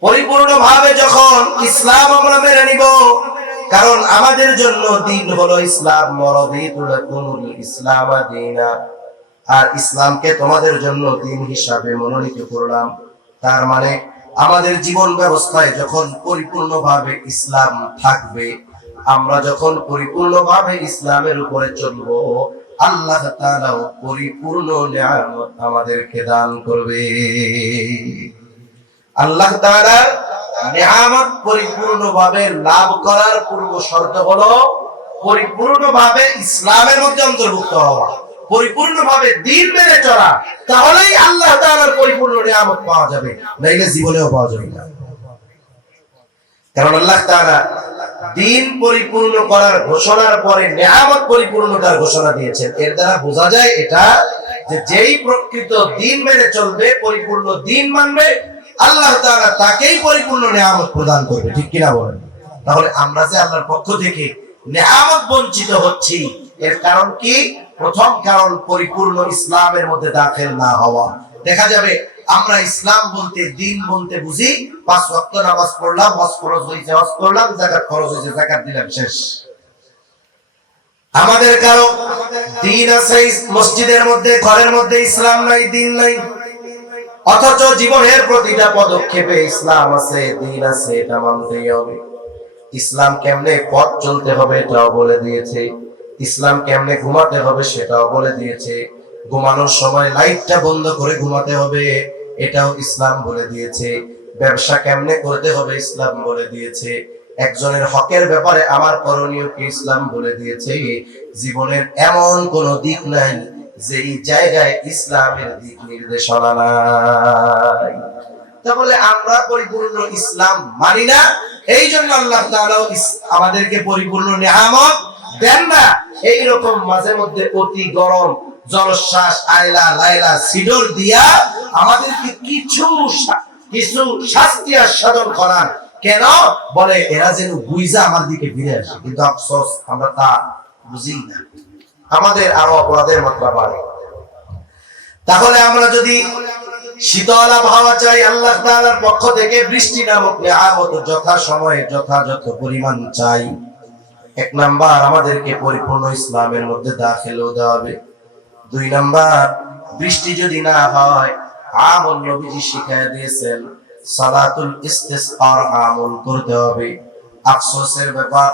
পরিপূর্ণভাবে যখন ইসলাম আমরা মেনে নিব, কারণ আমাদের জন্য দ্বীন হলো ইসলাম, ওয়ারাদিতু লাকুমুল ইসলাম দীনা, আর ইসলামকে তোমাদের জন্য দ্বীন হিসাবে মনোনীত করলাম। তার মানে আমাদের জীবন ব্যবস্থায় যখন পরিপূর্ণভাবে ইসলাম থাকবে, আমরা যখন পরিপূর্ণভাবে ইসলামের উপরে চলব, আল্লাহ তাআলা পরিপূর্ণ নিয়ামত আমাদেরকে দান করবে। আল্লাহ তাআলা নিয়ামত পরিপূর্ণভাবে লাভ করার পূর্ব শর্ত হলো পরিপূর্ণভাবে ইসলামের মধ্যে অন্তর্ভুক্ত হওয়া, পরিপূর্ণভাবে দ্বীন মেনে চলা। তাহলেই আল্লাহ তাআলার পরিপূর্ণ নিয়ামত পাওয়া যাবে, নাইলে জীবনেও পাওয়া যাবে না। কারণ আল্লাহ তাআলা দ্বীন পরিপূর্ণ করার ঘোষণার পরে নিয়ামত পরিপূর্ণতার ঘোষণা দিয়েছেন। এর দ্বারা বোঝা যায় এটা যে যেই প্রকৃত দ্বীন মেনে চলবে, পরিপূর্ণ দ্বীন মানবে, আল্লাহ তাআলা তাকেই পরিপূর্ণ নিয়ামত প্রদান করবে। ঠিক কিনা বলেন? তাহলে আমরা যে আল্লাহর পক্ষ থেকে নিয়ামত বঞ্চিত হচ্ছি, এর কারণ কি? প্রথম কারণ পরিপূর্ণ ইসলামের মধ্যে দাখিল না হওয়া। দেখা যাবে আমরা ইসলাম বলতে, দ্বীন বলতে বুঝি 5 ওয়াক্ত নামাজ পড়লাম, হজ ফরজ হয়েছে হজ করলাম, যাকাত ফরজ হয়েছে যাকাত দিলাম, শেষ। আমাদের কারো দ্বীন আছে মসজিদের মধ্যে, ঘরের মধ্যে ইসলাম নাই, দ্বীন নাই। অথচ জীবনের প্রতিটা পদক্ষেপে ইসলাম আছে, দ্বীন আছে, এটা মানতেই হবে। ইসলাম কেমনে পথ চলতে হবে এটাও বলে দিয়েছে, ইসলাম কেমনে ঘুমাতে হবে সেটাও বলে দিয়েছে, ঘুমানোর সময় লাইটটা বন্ধ করে ঘুমাতে হবে এটাও ইসলাম বলে দিয়েছে, ব্যবসা কেমনে করতে হবে ইসলাম বলে দিয়েছে, একজনের হকের ব্যাপারে আমার করণীয় কি ইসলাম বলে দিয়েছে। জীবনের এমন কোন দিক নাই যে এই জায়গায় ইসলামের দিক নির্দেশনা নাই। তাহলে আমরা পরিপূর্ণ ইসলাম মানি না, এই জন্য আল্লাহ তাআলা আমাদেরকে পরিপূর্ণ নিয়ামত দেন না। এইরকম মাঝে মধ্যে অতি গরম জলশ্বাস, আয়লা লাইলা সিডর দিয়া আমাদেরকে কিছু শাস্তি আস্বাদন করান। কেন? বলে এরা যেন বুঝা আমার দিকে ফিরে আসে। কিন্তু আফসোস আমরা তা বুঝি না, আমাদের আরো অপরাধের মাত্রা বাড়ে। তাহলে আমরা যদি শীতল আবহাওয়া চাই, আল্লাহ তাআলার পক্ষ থেকে বৃষ্টি নামক নিয়ামত যথা সময়ে যথাযথ পরিমাণ চাই, 1 নাম্বার আমাদেরকে পরিপূর্ণ ইসলামের মধ্যে দাখিল হতে হবে। 2 নাম্বার, বৃষ্টি যদি না হয়, আমল নবীজি শিখায় দিয়েছেন সালাতুল ইস্তিসকার আমল করতে হবে। আফসোসের ব্যাপার,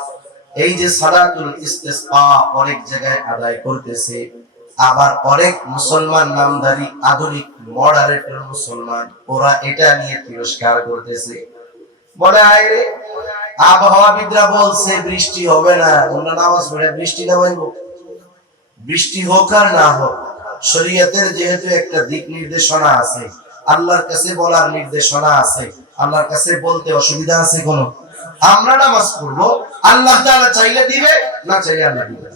এই যে সালাতুল ইস্তিসকা অনেক জায়গায় আদায় করতেছে, আবার অনেক মুসলমান নামধারী আধুনিক মডারেটর মুসলমান ওরা এটা নিয়ে তিরস্কার করতেছে। বলে আরে আবহাওয়াবিদরা বলছে বৃষ্টি হবে না, আমরা নামাজ পড়ে বৃষ্টি নামাইব। বৃষ্টি হোক আর না হোক, শরীয়তের যেহেতু একটা দিক নির্দেশনা আছে, আল্লাহর কাছে বলার নির্দেশনা আছে, আল্লাহর কাছে বলতে অসুবিধা আছে কোনো? আমরা নামাজ পড়বো, আল্লাহ তাআলা চাইলে দিবে, না চাইলে আল্লাহ দিবে।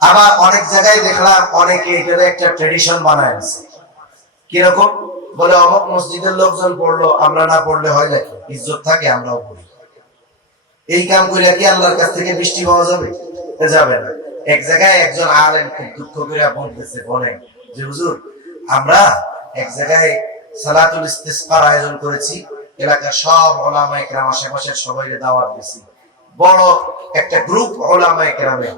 আবার অনেক জায়গায় দেখলাম অনেকে এটার একটা ট্র্যাডিশন বানায় আছে। কিরকম? বলে অমুক মসজিদের লোকজন পড়লো, আমরা না পড়লে হয় নাকি? ইজ্জত থাকে, আমরাও পড়ি। এই কাম করে কি আল্লাহর কাছ থেকে বৃষ্টি পাওয়া যাবে? যাবে না। এক জায়গায় একজন আলেম খুব দুঃখ করে বলতেছে, বলে যে হুজুর, আমরা এক জায়গায় সালাতুল ইস্তিসকার আয়োজন করেছি, এলাকার সব উলামায়ে কেরাম, আশেপাশের সবাইকে দাওয়াত দিয়েছি। বড় একটা গ্রুপ উলামায়ে কেরামে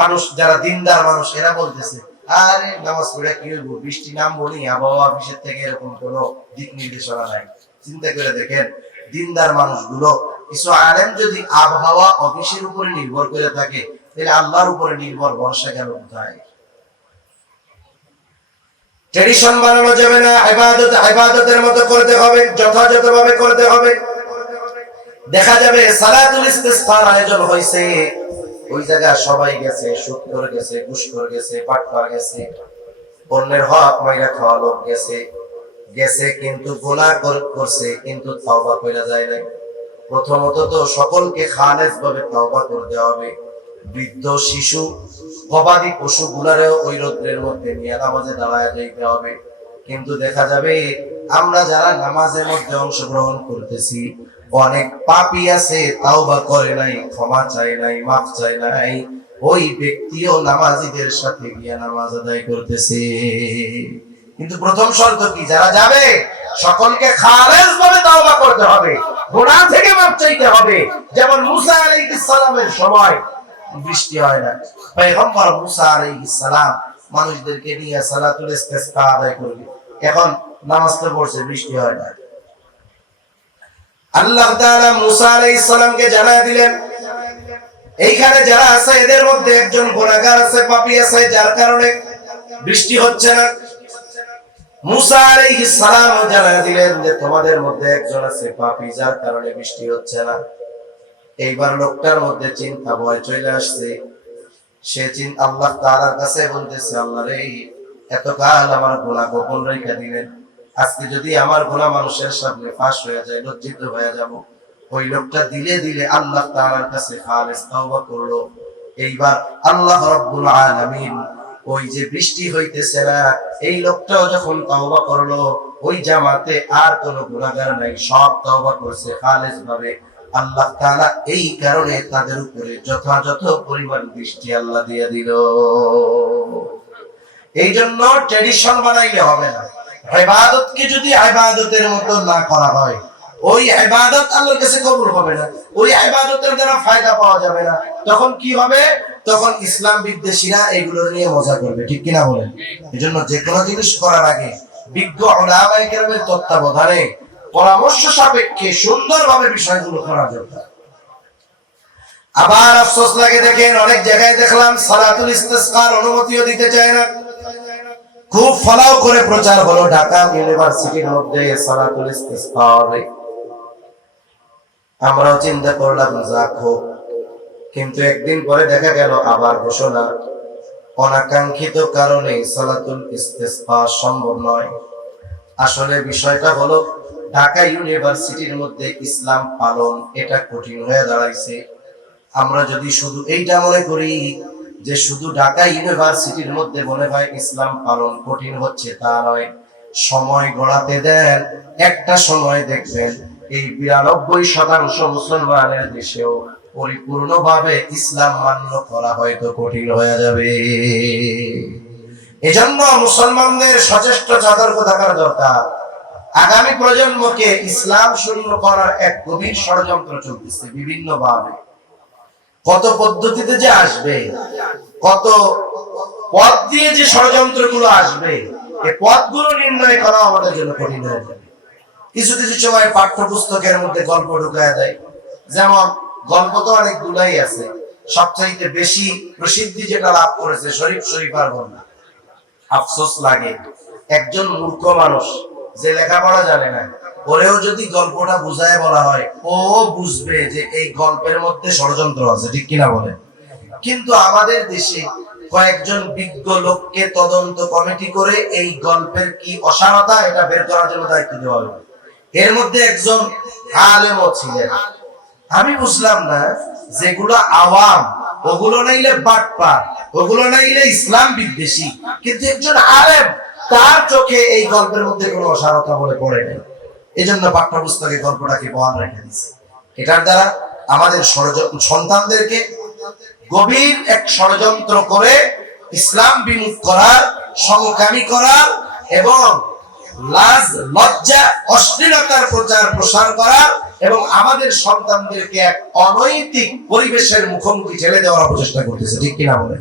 মানুষ, যারা দিনদার মানুষ, এরা বলতেছে আরে নামাজ পড়ে কি হইব, বৃষ্টি নামবো নি, আবহাওয়া অফিসের থেকে এরকম কোনো দিক নির্দেশনা নাই। চিন্তা করে দেখেন, দিনদার মানুষগুলো, কিছু আলেম যদি আবহাওয়া অফিসের উপরে নির্ভর করে থাকে, তাহলে আল্লাহর উপরে নির্ভর ভরসা গেল কোথায়? ট্র্যাডিশন বানানো যাবে না, ইবাদতের মতো করতে হবে, যথাযথভাবে করতে হবে। দেখা যাবে সালাতুল ইস্তিসকার আয়োজন হয়েছে, ওই জায়গায় সবাই গেছে, সুদ করে গেছে, ঘুষ করে গেছে, বাটপার গেছে, অন্যের হক মাইরা খাওয়া লোক গেছে, কিন্তু গুনাহ করছে, কিন্তু তওবা কইরা যায় নাই। প্রথমত তো সকলকে খালেস ভাবে তওবা করতে হবে। বৃদ্ধ, শিশু, গবাদি পশু গুলারেও ওই রোদ্রের মধ্যে নিয়ে নামাজে দাঁড়ায় যাইতে হবে। কিন্তু দেখা যাবে আমরা যারা নামাজের মধ্যে অংশগ্রহণ করতেছি, অনেক পাপী আছে, তাওবা করে নাই, ক্ষমা চায় নাই, মাফ চায় নাই, ওই ব্যক্তিও নামাজীদের সাথে গিয়ে নামাজ আদায় করতেছে। কিন্তু প্রথম শর্ত কি? যারা যাবে সকলকে খালেস ভাবে তাওবা করতে হবে, গুনাহ থেকে মাফ চাইতে হবে। যেমন মুসা আলাইহিস সালামের সময় বৃষ্টি হয় না, পয়গম্বর মুসা আলাইহিস সালাম মানুষদেরকে নিয়ে সালাতুল ইস্তিসকা আদায় করবে, এখন নামাজ তো পড়ছে, বৃষ্টি হয় না। আল্লাহ তাআলা মুসা আলাইহিস সালামকে জানায় দিলেন, এইখানে যারা আছে এদের মধ্যে একজন গুনাহগার আছে, পাপী আছে, যার কারণে বৃষ্টি হচ্ছে না। মুসা আলাইহিস সালাম জানায় দিলেন যে তোমাদের মধ্যে একজন আছে পাপী, যার কারণে বৃষ্টি হচ্ছে না। এইবার লোকটার মধ্যে চিন্তা ভয় চলে আসছে। সে আল্লাহ তাআলার কাছে বলতেছে, আল্লাহ রে, এতকাল আমার গুনাহ গোপন রেখে দিলেন, আজকে যদি আমার গুনাহ মানুষের সামনে ফাঁস হয়ে যায়, লজ্জিত হয়ে যাব। ওই লোকটা দিলে দিলে আল্লাহ তাআলার কাছে খালেস তওবা করলো। এইবার আল্লাহ রাব্বুল আলামিন ওই যে বৃষ্টি হইতেছে না, এই লোকটাও যখন তওবা করলো, ওই জামাতে আর কোনো গুনাহগার নাই, সব তওবা করছে খালেস ভাবে। আল্লাহ তাআলা এই কারণে তাদের উপরে যথাযথ পরিমাণ বৃষ্টি আল্লাহ দিয়ে দিল। এই জন্য ট্র্যাডিশন বানাইলে হবে না। ইবাদতকে যদি ইবাদতের মতো না করা হয়, ওই ইবাদত আল্লাহর কাছে কবুল হবে না, ওই ইবাদতের দ্বারা ফায়দা পাওয়া যাবে না। তখন কি হবে? তখন ইসলাম বিদ্বেষীরা এগুলো নিয়ে মজা করবে, ঠিক কিনা বলেন? এজন্য যে কোনো জিনিস করার আগে বিজ্ঞ উলামায়ে কেরামের তত্ত্বাবধানে পরামর্শ সাপেক্ষে সুন্দরভাবে বিষয়গুলো করা দরকার। আবার আফসোস লাগে, দেখেন অনেক জায়গায় দেখলাম সালাতুল ইস্তিসকার অনুমতিও দিতে চায় না। খুব ফলাও করে প্রচার হলো ঢাকা ইউনিভার্সিটির মধ্যে সালাতুল ইস্তিসকা হবে। আমরাও চিন্তা করলাম যাক হোক, কিন্তু একদিন পরে দেখা গেল আবার ঘোষণা, অনাকাঙ্ক্ষিত কারণে সালাতুল ইস্তিসকা সম্ভব নয়। আসলে বিষয়টা হলো ঢাকা ইউনিভার্সিটির মধ্যে ইসলাম পালন এটা কঠিন হয়ে দাঁড়াইছে। আমরা যদি শুধু এইটা মনে করি যে শুধু ঢাকা ইউনিভার্সিটির মধ্যে মনে হয় ইসলাম পালন কঠিন হচ্ছে, তা নয়। সময় গড়াতে দেন, একটা সময় দেখবেন এই 92% মুসলমানের দেশেও পরিপূর্ণভাবে ইসলাম মান্য করা হয়তো কঠিন হয়ে যাবে। এজন্য মুসলমানদের সচেষ্ট সতর্ক থাকার দরকার। আগামী প্রজন্মকে ইসলাম শূন্য করার এক গভীর ষড়যন্ত্র চলতেছে বিভিন্ন ভাবে। কত পদ্ধতিতে যে আসবে, কত পথ দিয়ে যে ষড়যন্ত্রগুলো আসবে, এই পথগুলো নির্ণয় করা আমাদের জন্য কঠিন হয়ে যাবে। কিছু কিছু সময় পাঠ্যপুস্তকের মধ্যে গল্প ঢুকায় দেয়। যেমন গল্প তো অনেকগুলাই আছে, সবচাইতে বেশি প্রসিদ্ধি যেটা লাভ করেছে শরীফ শরীফার গল্প। আফসোস লাগে, একজন মূর্খ মানুষ যে লেখাপড়া জানে না, ওরেও যদি গল্পটা বুঝায় বলা হয়, ও বুঝবে যে এই গল্পের মধ্যে ষড়যন্ত্র আছে, ঠিক কিনা বলেন? কিন্তু আমাদের দেশে কয়েকজন বিজ্ঞ লোককে তদন্ত কমিটি করে এই গল্পের কি অসারতা এটা বের করার জন্য দায়িত্ব দেওয়া হলো। এর মধ্যে একজন আলেমও ছিলেন। আমি বুঝলাম না, যেগুলো আওয়াম ওগুলো নাইলে বাটপার, ওগুলো নাইলে ইসলাম বিদ্বেষী, কিন্তু একজন আলেম তার চোখে এই গল্পের মধ্যে কোনো অসারতা বলে পড়ে নেই। এই জন্য পাঠ্যপুস্তকে গল্পটাকে বহাল রেখে দিচ্ছে। এটার দ্বারা আমাদের সন্তানদেরকে গভীর এক ষড়যন্ত্র করে ইসলাম বিমুখ করার, সমকামী করার এবং লাজ লজ্জা অশ্লীলতার প্রচার প্রসার করার এবং আমাদের সন্তানদেরকে এক অনৈতিক পরিবেশের মুখোমুখি ঠেলে দেওয়ার প্রচেষ্টা করতেছে, ঠিক কিনা বলেন?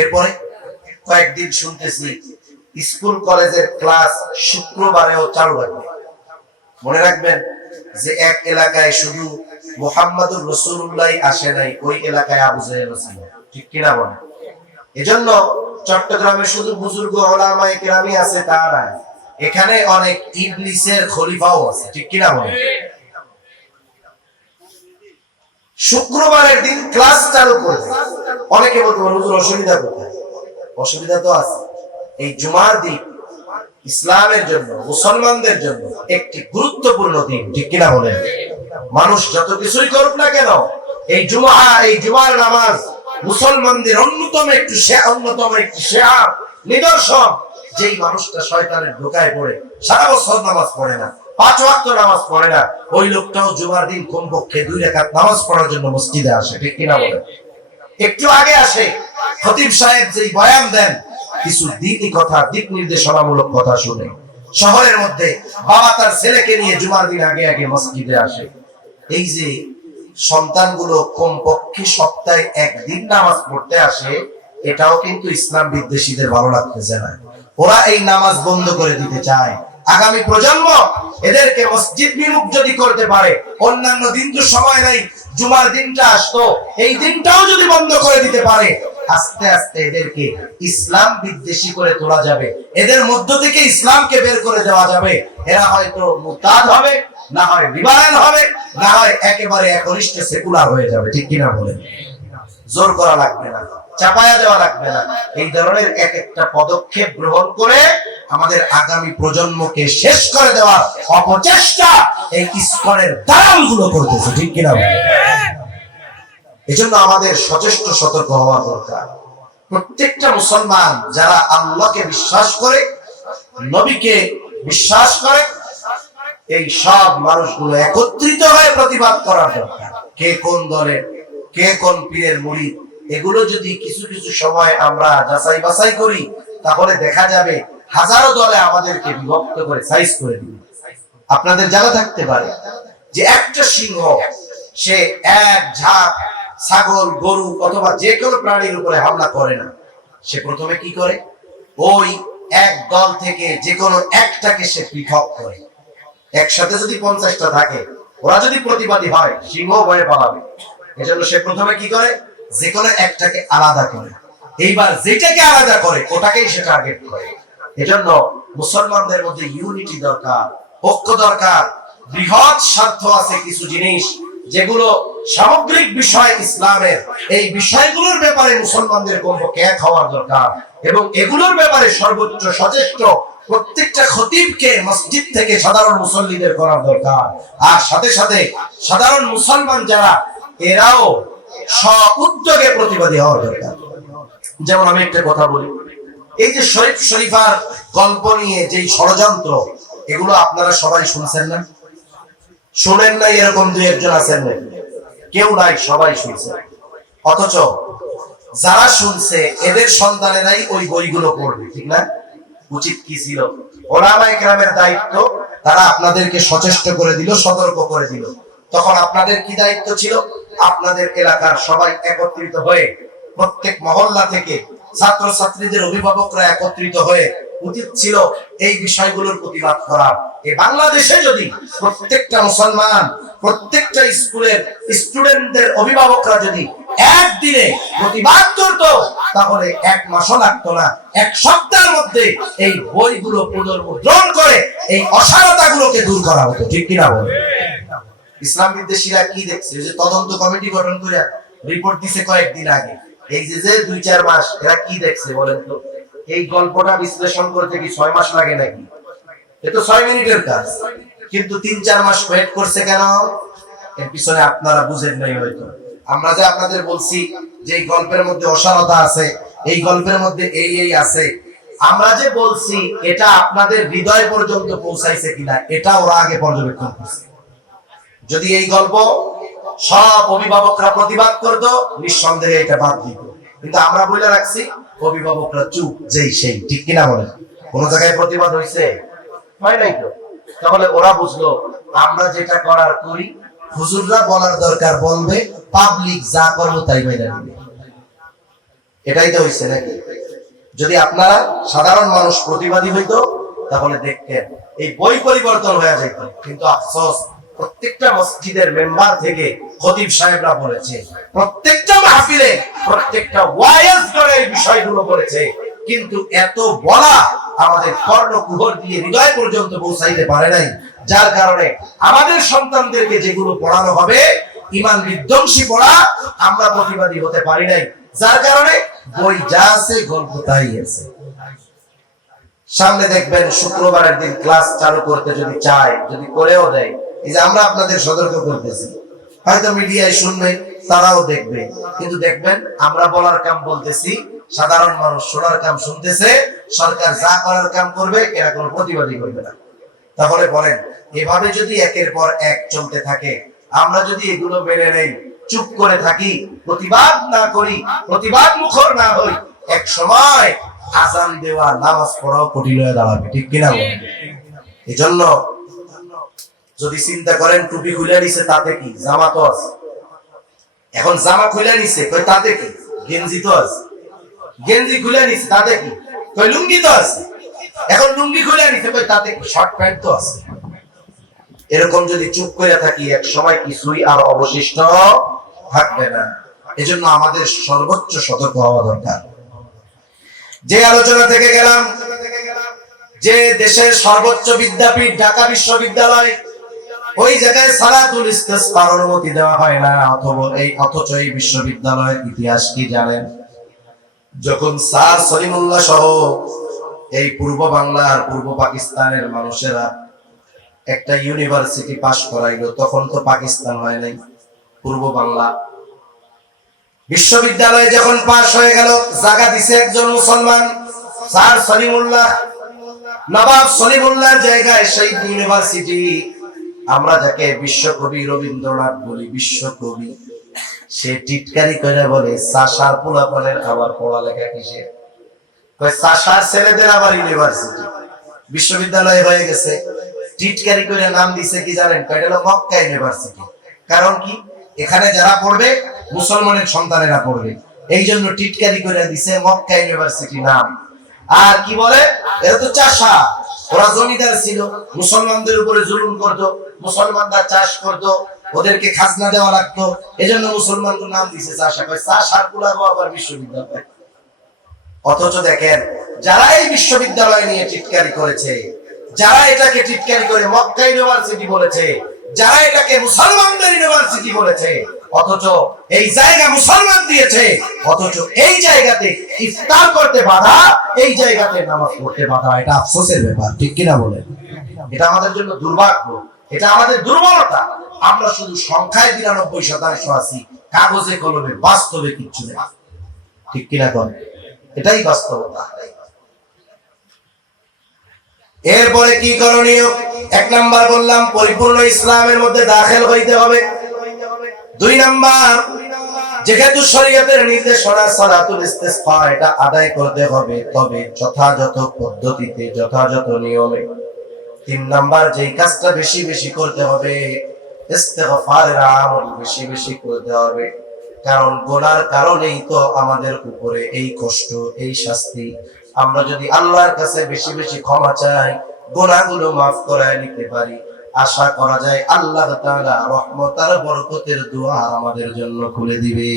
এরপরে কয়েকদিন শুনতেছি স্কুল কলেজের ক্লাস শুক্রবারেও চালু রাখবে। মনে রাখবেন যে এক এলাকায় শুধু মুহাম্মাদুর রাসূলুল্লাহ আসে নাই, ওই এলাকায় আবু জাহেল ছিল, ঠিক কিনা বলেন? এজন্য চট্টগ্রামে শুধু বুজুর্গ উলামায়ে কেরামি আছে তা না, এখানে অনেক ইবলিসের খলিফাও আছে, ঠিক কিনা বলেন? শুক্রবারের দিন ক্লাস চালু করবে। অনেকে বলতে পারে হুজুর অসুবিধা কোথায়? অসুবিধা তো আছে। এই জুমার দিন ইসলামের জন্য, মুসলমানদের জন্য একটি গুরুত্বপূর্ণ দিন, ঠিক কিনা বলেন? মানুষ যত কিছুই করুক না কেন, এই জুমার নামাজ মুসলমানদের অন্যতম একটি শিয়ার নিদর্শন। যেই মানুষটা শয়তানের ধোঁকায় পড়ে সারা বছর নামাজ পড়ে না, 5 ওয়াক্ত নামাজ পড়ে না, ওই লোকটাও জুমার দিন কমপক্ষে 2 রাকাত নামাজ পড়ার জন্য মসজিদে আসে, ঠিক কিনা বলেন? একটু আগে আসে, খতিব সাহেব যেই বয়ান দেন, কিছু দিনী কথা, দিক নির্দেশনামূলক কথা শুনে। শহরের মধ্যে বাবা তার ছেলেকে নিয়ে জুমার দিন আগে আগে মসজিদে আসে। এই যে সন্তানগুলো কমপক্ষে সপ্তাহে 1 দিন নামাজ পড়তে আসে, এটাও কিন্তু ইসলাম বিদ্বেষীদের ভালো লাগতেছে না। ওরা এই নামাজ বন্ধ করে দিতে চায়। আগামী প্রজন্ম এদেরকে মসজিদ বিমুখ যদি করতে পারে, অন্যান্য দিন তো সময় নেই, জুমার দিনটা আসতো, এই দিনটাও যদি বন্ধ করে দিতে পারে, আস্তে আস্তে এদেরকে ইসলাম বিদ্বেষী করে তোলা যাবে, এদের মধ্য থেকে ইসলামকে বের করে দেওয়া যাবে। এরা হয়তো মুরতাদ হবে, না হয় লিবারেল হবে, না হয় একেবারে একনিষ্ঠ সেকুলার হয়ে যাবে। ঠিক কিনা বলেন? জোর করা লাগবে না, চাপায়া দেওয়া লাগবে না। এই ধরনের এক একটা পদক্ষেপ গ্রহণ করে আমাদের আগামী প্রজন্মকে শেষ করে দেওয়ার অপচেষ্টা এই ইসকনের দালালগুলো করতেছে। ঠিক কিনা? এজন্য আমাদের সচেষ্ট সতর্ক হওয়া দরকার। প্রত্যেকটা মুসলমান যারা আল্লাহকে বিশ্বাস করে, নবীকে বিশ্বাস করে, এই সব মানুষগুলো একত্রিত হয়ে প্রতিবাদ করার দরকার। কে কোন দলের, কে কোন পীরের মুরিদ, এগুলো যদি কিছু কিছু সময় আমরা যাচাই বাছাই করি, তাহলে দেখা যাবে হাজারো দলে আমাদেরকে বিভক্ত করে সাইজ করে দিবে। আপনাদের জানা থাকতে পারে যে একটা সিংহ সে এক ঝাঁক ছাগল, গরু অথবা যে কোনো প্রাণীর উপরে হামলা করে না। সে প্রথমে কি করে? ওই এক দল থেকে যে কোনো একটাকে সে পৃথক করে। একসাথে যদি 50টা থাকে, ওরা যদি প্রতিবাদী হয়, সিংহ ভয়ে পালাবে। এজন্য সে প্রথমে কি করে? যে কোনো একটাকে আলাদা করে। এইবার যেটাকে আলাদা করে ওটাকেই সে টার্গেট করে। এজন্য মুসলমানদের মধ্যে ইউনিটি দরকার, ঐক্য দরকার। বৃহৎ স্বার্থ আছে কিছু জিনিস যেগুলো সামগ্রিক বিষয় ইসলামের, এই বিষয়গুলোর ব্যাপারে মুসলমানদের কমপক্ষে এক হওয়ার দরকার, এবং এগুলোর ব্যাপারে সর্বোচ্চ সচেষ্ট প্রত্যেকটা খতিবকে মসজিদ থেকে সাধারণ মুসল্লিদের করার দরকার। আর সাথে সাথে সাধারণ মুসলমান যারা, এরাও স্ব-উদ্যোগে প্রতিবাদী হওয়ার দরকার। যেমন আমি একটা কথা বলি, এই যে শরীফ শরীফার গল্প নিয়ে যে ষড়যন্ত্র, এগুলো আপনারা সবাই শুনছেন না? শুনেন নাই এরকম দুই একজন আছেন না? কেউ নাই, সবাই শুনছে। অথচ যারা শুনছে এদের সন্তানেরাই ওই বইগুলো পড়বে। ঠিক না? উচিত কি ছিল? ওলামায়ে কেরামের দায়িত্ব, তারা আপনাদেরকে সচেষ্ট করে দিল, সতর্ক করে দিল। তখন আপনাদের কি দায়িত্ব ছিল? আপনাদের এলাকার সবাই একত্রিত হয়ে, প্রত্যেক মহল্লা থেকে ছাত্র ছাত্রীদের অভিভাবকরা একত্রিত হয়ে উচিত ছিল এই বিষয়গুলোর প্রতিবাদ করা। এই বাংলাদেশে যদি প্রত্যেকটা মুসলমান, প্রত্যেকটা স্কুলের স্টুডেন্টদের অভিভাবকরা যদি একদিনে প্রতিবাদ করত, তাহলে এক মাসও লাগতো না, এক সপ্তাহের মধ্যে এই বইগুলো পুনর্মুদ্রণ করে এই অসারতাগুলোকে দূর করা হতো। ঠিক কিনা বলে? ইসলাম বিদ্বেষীরা কি দেখছে? যে তদন্ত কমিটি গঠন করে রিপোর্ট দিছে কয়েকদিন আগে, এই যে 2-4 মাস, এরা কি দেখছে বলেন তো? এই গল্পটা বিশ্লেষণ করতে কি 6 মাস লাগে নাকি? এ তো 6 মিনিটের কাজ, কিন্তু 3-4 মাস ওয়েট করছে কেন? এর পিছনে আপনারা বুঝেন নাই হয়তো। আমরা যে আপনাদের বলছি যে এই গল্পের মধ্যে অসারতা আছে, এই গল্পের মধ্যে এই আছে, আমরা যে বলছি এটা আপনাদের হৃদয় পর্যন্ত পৌঁছাইছে কিনা এটা ওরা আগে পর্যবেক্ষণ করছে। যদি এই গল্প সব অভিভাবকরা প্রতিবাদ করতো, নিঃসন্দেহে এটা বাদ দিত। কিন্তু আমরা বলে রাখছি, অভিভাবকরা চুপ, যেই সেই। ঠিক কিনা বলেন? কোন জায়গায় প্রতিবাদ হয়েছে? হয় নাই তো। তাহলে ওরা বুঝলো আমরা যেটা করার করি, হুজুররা বলার দরকার বলবে, পাবলিক যা করবো তাই মেনে নেবে। এটাই তো হয়েছে নাকি? যদি আপনারা সাধারণ মানুষ প্রতিবাদী হইতো, তাহলে দেখতেন এই বই পরিবর্তন হয়ে যেত। কিন্তু আফসোস, প্রত্যেকটা মসজিদের মেম্বার থেকে খতিব সাহেবরা বলেছে, প্রত্যেকটা মাহফিলে, প্রত্যেকটা ওয়াইজ করে এই বিষয়গুলো বলেছে, কিন্তু এত বলা আমাদের কর্ণকুহর দিয়ে হৃদয় পর্যন্ত পৌঁছাইতে পারে নাই। যার কারণে আমাদের সন্তানদেরকে যেগুলো পড়ানো হবে, ঈমান বিধ্বংসী পড়া, আমরা প্রতিবাদী হতে পারি নাই। যার কারণে বই যা আছে গল্প তাই আছে। সামনে দেখবেন শুক্রবারের দিন ক্লাস চালু করতে যদি চায়, যদি করেও দেয়, এই যে আমরা আপনাদের সতর্ক করতেছি, হয়তো মিডিয়ায় শুনবে, তারাও দেখবে, কিন্তু দেখবেন আমরা বলার কাম বলতেছি, সাধারণ মানুষ শোনার কাম শুনতেছে, সরকার যা করার কাম করবে, এরা কোনো প্রতিবাদই করবে না। তাহলে বলেন, এভাবে যদি একের পর এক চলতে থাকে, আমরা যদি এগুলো মেনে নেই, চুপ করে থাকি, প্রতিবাদ না করি, প্রতিবাদ মুখর না হই, এক সময় আজান দেওয়া, নামাজ পড়াও কঠিন হয়ে দাঁড়াবে। ঠিক কিনা বলেন? এই জন্য যদি চিন্তা করেন, টুপি খুলে নিছে তাতে কি? জামা তো আছে। এখন জামা খুলে নিছে, তাতে কি? গেঞ্জি তো আছে। গেঞ্জি খুলে নিছে তাতে কি? লুঙ্গি তো আছে। এখন লুঙ্গি খুলে নিতে পারে, তাতে শর্ট প্যান্ট তো আছে। এরকম যদি চুপ করে থাকি, এক সময় কিছুই আর অবশিষ্ট থাকবে না। এজন্য আমাদের সর্বোচ্চ সতর্ক হওয়া দরকার। যে আলোচনা থেকে গেলাম, যে দেশের সর্বোচ্চ বিদ্যাপীঠ ঢাকা বিশ্ববিদ্যালয়, ওই জায়গায় সালাতুল ইস্তিসকার অনুমতি দেওয়া হয় না। অথচ এই বিশ্ববিদ্যালয়ের ইতিহাস কি জানেন? যখন স্যার সলিমুল্লাহ সহ এই পূর্ব বাংলার, পূর্ব পাকিস্তানের মানুষেরা একটা ইউনিভার্সিটি পাশ করাইলো, তখন তো পাকিস্তান হয় নাই, পূর্ব বাংলা। বিশ্ববিদ্যালয়ে যখন পাশ হয়ে গেল, জায়গা দিছে একজন মুসলমান, স্যার সলিমুল্লাহ, নবাব সলিমুল্লাহর জায়গায় সেই ইউনিভার্সিটি। আমরা যাকে বিশ্বকবি রবীন্দ্রনাথ বলি, বিশ্বকবি, সে টিটকারি করে বলে চাষার পোলাপানের আবার পড়ালেখা কিসে, চাষার ছেলেদের আবার ইউনিভার্সিটি, বিশ্ববিদ্যালয় হয়ে গেছে। টিটকারি করে নাম দিছে কি জানেন? এটা হলো মক্কা ইউনিভার্সিটি। কারণ কি? এখানে যারা পড়বে মুসলমানের সন্তানেরা পড়বে, এই জন্য টিটকারি করে দিছে মক্কা ইউনিভার্সিটি নাম। আর কি বলে? এরা তো চাষা, ওরা জমিদার ছিল, মুসলমানদের উপরে জুলুম করতো, মুসলমানরা চাষ করতো, ওদেরকে খাজনা দেওয়া লাগতো, এজন্য মুসলমানদের নাম দিছে চাষা। চাষার গুলাবো আবার বিশ্ববিদ্যালয়। অথচ দেখেন, যারা এই বিশ্ববিদ্যালয় নিয়ে টিটকারি করেছে, যারা এটাকে টিটকারি করে মক্কা ইউনিভার্সিটি বলেছে, যারা এটাকে মুসলমানদের ইউনিভার্সিটি বলেছে, অথচ এই জায়গা মুসলমান দিয়েছে, অথচ এই জায়গাতে ইফতার করতে বাধা, এই জায়গাতে নামাজ পড়তে বাধা। এটা আফসোসের ব্যাপার, ঠিক কিনা বলেন? এটা আমাদের জন্য দুর্ভাগ্য, এটা আমাদের দুর্বলতা। আমরা শুধু সংখ্যায় ৯২% আছি, কাগজে কলমে বাস্তবে কিচ্ছু নেই, ঠিক কিনা বলেন? এটাই বাস্তবতা। এরপরে কি করণীয়? ১ নাম্বার বললাম, পরিপূর্ণ ইসলামের মধ্যে দাখিল হইতে হবে। ২ নাম্বার, যেহেতু শরীয়তের নির্দেশনা সালাতুল ইস্তিসকা, এটা আদায় করতে হবে, তবে যথাযথ পদ্ধতিতে, যথাযথ নিয়মে। ৩ নাম্বার, যেই কাজটা বেশি বেশি করতে হবে, ইস্তিগফারের আমল বেশি বেশি করতে হবে। কারণ গুনার কারণেই তো আমাদের উপরে এই কষ্ট, এই শাস্তি। আমরা যদি আল্লাহর কাছে বেশি বেশি ক্ষমা চাই, গুনাহগুলো মাফ করায় নিতে পারি, আশা করা যায় আল্লাহ তাআলা রহমত আর বরকতের দুয়ার আমাদের জন্য খুলে দিবে।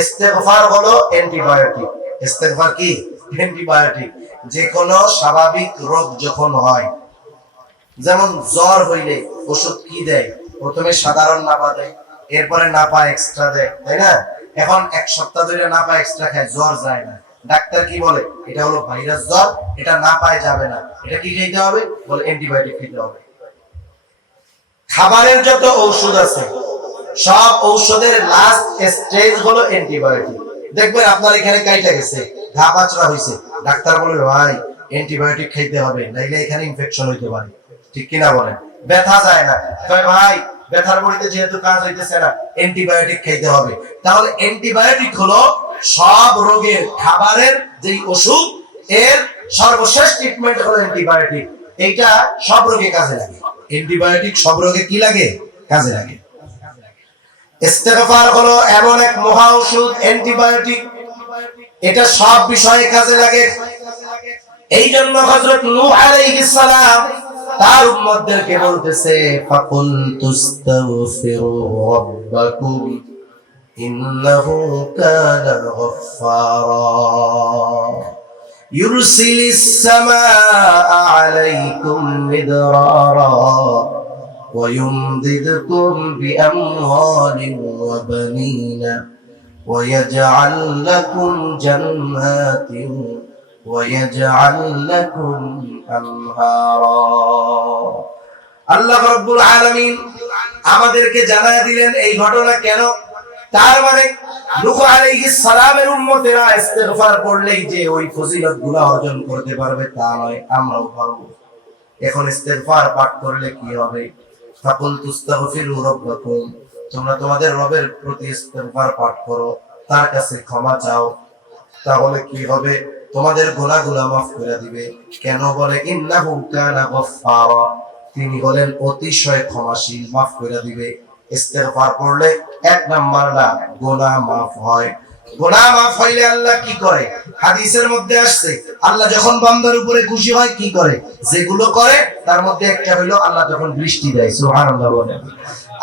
ইস্তিগফার হলো অ্যান্টিবায়োটিক। ইস্তিগফার কি? অ্যান্টিবায়োটিক। যে কোনো স্বাভাবিক রোগ যখন হয়, যেমন জ্বর হইলে ওষুধ কি দেয়? প্রথমে সাধারণ নাপা দেয়, এরপরে নাপা এক্সট্রা দেয়, তাই না? এখন ১ সপ্তাহ ধরে নাপা এক্সট্রা খায়, জ্বর যায় না। ডাক্তার কি বলে? এটা হলো ভাইরাস জ্বর, এটা না পায় যাবে না, এটা কি খেতে হবে? বলে অ্যান্টিবায়োটিক খেতে হবে। খাবারের যত ঔষধ আছে, সব ঔষধের লাস্ট স্টেজ হলো অ্যান্টিবায়োটিক। দেখবেন আপনার এখানে কাইটা গেছে, ঘা পাচড়া হইছে, ডাক্তার বলবে ভাই অ্যান্টিবায়োটিক খেতে হবে, নাইলে এখানে ইনফেকশন হইতে পারে, ঠিক কিনা বলেন? ব্যথা যায় না, কয় ভাই ব্যথার বড়িতে যেহেতু কাজ হইতেছে না, অ্যান্টিবায়োটিক খেতে হবে। তাহলে অ্যান্টিবায়োটিক হলো সব রোগের খাবারের যেই ওষুধ, এর সর্বশেষ ট্রিটমেন্ট হলো অ্যান্টিবায়োটিক। এইটা সব রোগে কাজে লাগে। অ্যান্টিবায়োটিক সব রোগে কি লাগে? কাজে লাগে। ইস্তিগফার হলো এমন এক মহা ঔষধ, অ্যান্টিবায়োটিক, এটা সব বিষয়ে কাজে লাগে। এই জন্য হযরত নূহ আলাইহিস সালাম তার উম্মতদেরকে বলতেছে, ফাকুল তুস্তাগফিরু রাব্বাকুম ইন্নাহু কানা গফফারা ইউরসিলিস সামাআ আলাইকুম মিদরারা ওয়া ইউমদিদকুম বিআমওয়ালিন ওয়া বানিনা ওয়া ইয়াজআল লাকুম জান্নাতিন ويجعل لكم أنهارا। আল্লাহ রাব্বুল আলামিন আমাদেরকে জানায় দিলেন এই ঘটনা কেন। তার মানে নূহ আলাইহিস সালামের উম্মতেরা ইস্তিগফার করলেই যে ওই ফজিলতগুলো অর্জন করতে পারবে তা নয়, আমরাও পারব। এখন ইস্তিগফার পাঠ করলে কি হবে? ফাকুল তুস্তাগফিরু রাব্বাকুম, তোমরা তোমাদের রবের প্রতি ইস্তিগফার পাঠ করো, তার কাছে ক্ষমা চাও, তাহলে কি হবে? তোমাদের গুনাহগুলো মাফ করে দিবে। কেন বলে? ইন্নাহু কানা গফফারা, তিনি হলেন অতিশয় ক্ষমাশীল, মাফ করে দিবে। ইস্তিগফার করলে ১ নাম্বার না গুনাহ মাফ হয়, গুনাহ মাফ হইলে আল্লাহ কি করে? হাদিসের মধ্যে আসছে আল্লাহ যখন বান্দার উপরে খুশি হয় কি করে? যেগুলো করে তার মধ্যে একটা হইলো আল্লাহ যখন বৃষ্টি দেয়। সুবহানাল্লাহ বলেন।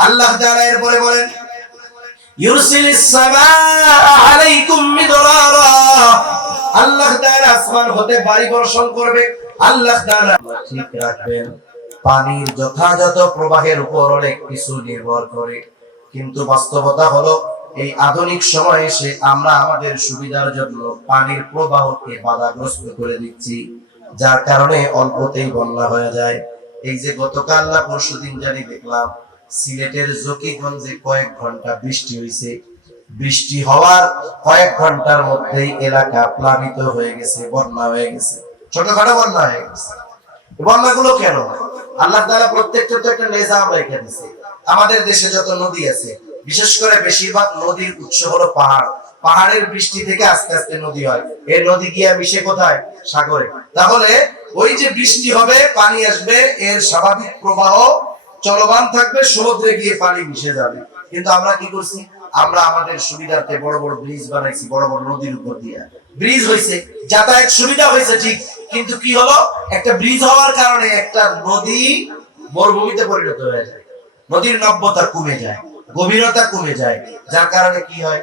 আল্লাহ তাআলা এরপরে বলেন ইউরসিলিস সামাআ আলাইকুম মিদরারা, আল্লাহ তাআলা আসমান হতে বাড়ি বর্ষণ করবে। আল্লাহ তাআলা ঠিক রাখবেন। পানির যথাযথ প্রবাহের উপর অনেক কিছু নির্ভর করে, কিন্তু বাস্তবতা হলো এই আধুনিক সময়ে এসে আমরা আমাদের সুবিধার জন্য পানির প্রবাহকে বাধাগ্রস্ত করে দিচ্ছি, যার কারণে অল্পতেই বন্যা হয়ে যায়। এই যে গতকাল না পরশুদিন জানি দেখলাম সিলেটের জকিগঞ্জে কয়েক ঘন্টা বৃষ্টি হয়েছে। বৃষ্টি হওয়ার কয়েক ঘন্টার মধ্যেই এলাকা প্লাবিত হয়ে গেছে, বন্যা হয়ে গেছে, ছোটখাটো বন্যা হয়ে গেছে। বন্যাগুলো কেন? আল্লাহ তাআলা প্রত্যেকটা তো একটা নিজাম রেখে দিয়েছে। আমাদের দেশে যত নদী আছে, বিশেষ করে বেশিরভাগ নদীর উৎস হলো পাহাড়। পাহাড়ের বৃষ্টি থেকে আস্তে আস্তে নদী হয়। এই নদী গিয়ে মিশে কোথায়? সাগরে। তাহলে ওই যে বৃষ্টি হবে, পানি আসবে, এর স্বাভাবিক প্রবাহ চলমান থাকবে, সমুদ্রে গিয়ে পানি মিশে যাবে। কিন্তু আমরা কি করছি? আমরা আমাদের সুবিধার্থে বড় বড় ব্রিজ বানাইছি, বড় বড় নদীর উপর দিয়ে ব্রিজ হয়েছে, যাতায়াত সুবিধা হয়েছে ঠিক, কিন্তু কি হলো? একটা ব্রিজ হওয়ার কারণে একটা নদী মরুভূমিতে পরিণত হয়ে যায়। নদীর নব্যতা কমে যায়, গভীরতা কমে যায়, যার কারণে কি হয়?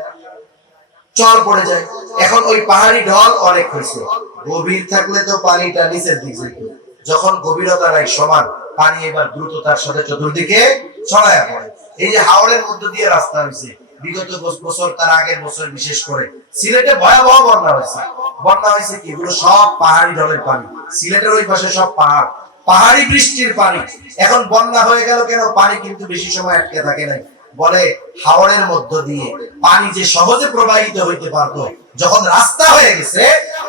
চর পড়ে যায়। এখন ওই পাহাড়ি ঢল অনেক হয়েছে, গভীর থাকলে তো পানিটা নিচের দিকে যেত, যখন গভীরতা নাই সমান, পানি এবার দ্রুততার সাথে চতুর্দিকে ছড়ায় পড়ে। এই যে হাওড়ের মধ্য দিয়ে রাস্তা হয়েছে, বিগত বছর, তার আগের বছর বিশেষ করে সিলেটে ভয়াবহ বন্যা হয়েছে। বন্যা হয়েছে কি? এগুলো সব পাহাড়ি ঢলের পানি। সিলেটের ওই পাশে সব পাহাড়, পাহাড়ি বৃষ্টির পানি। এখন বন্যা হয়ে গেল কেন? পানি কিন্তু বেশি সময় আটকে থাকে নাই। বলে হাওড়ের মধ্য দিয়ে পানি যে সহজে প্রবাহিত হইতে পারতো, যখন রাস্তা হয়ে গেছে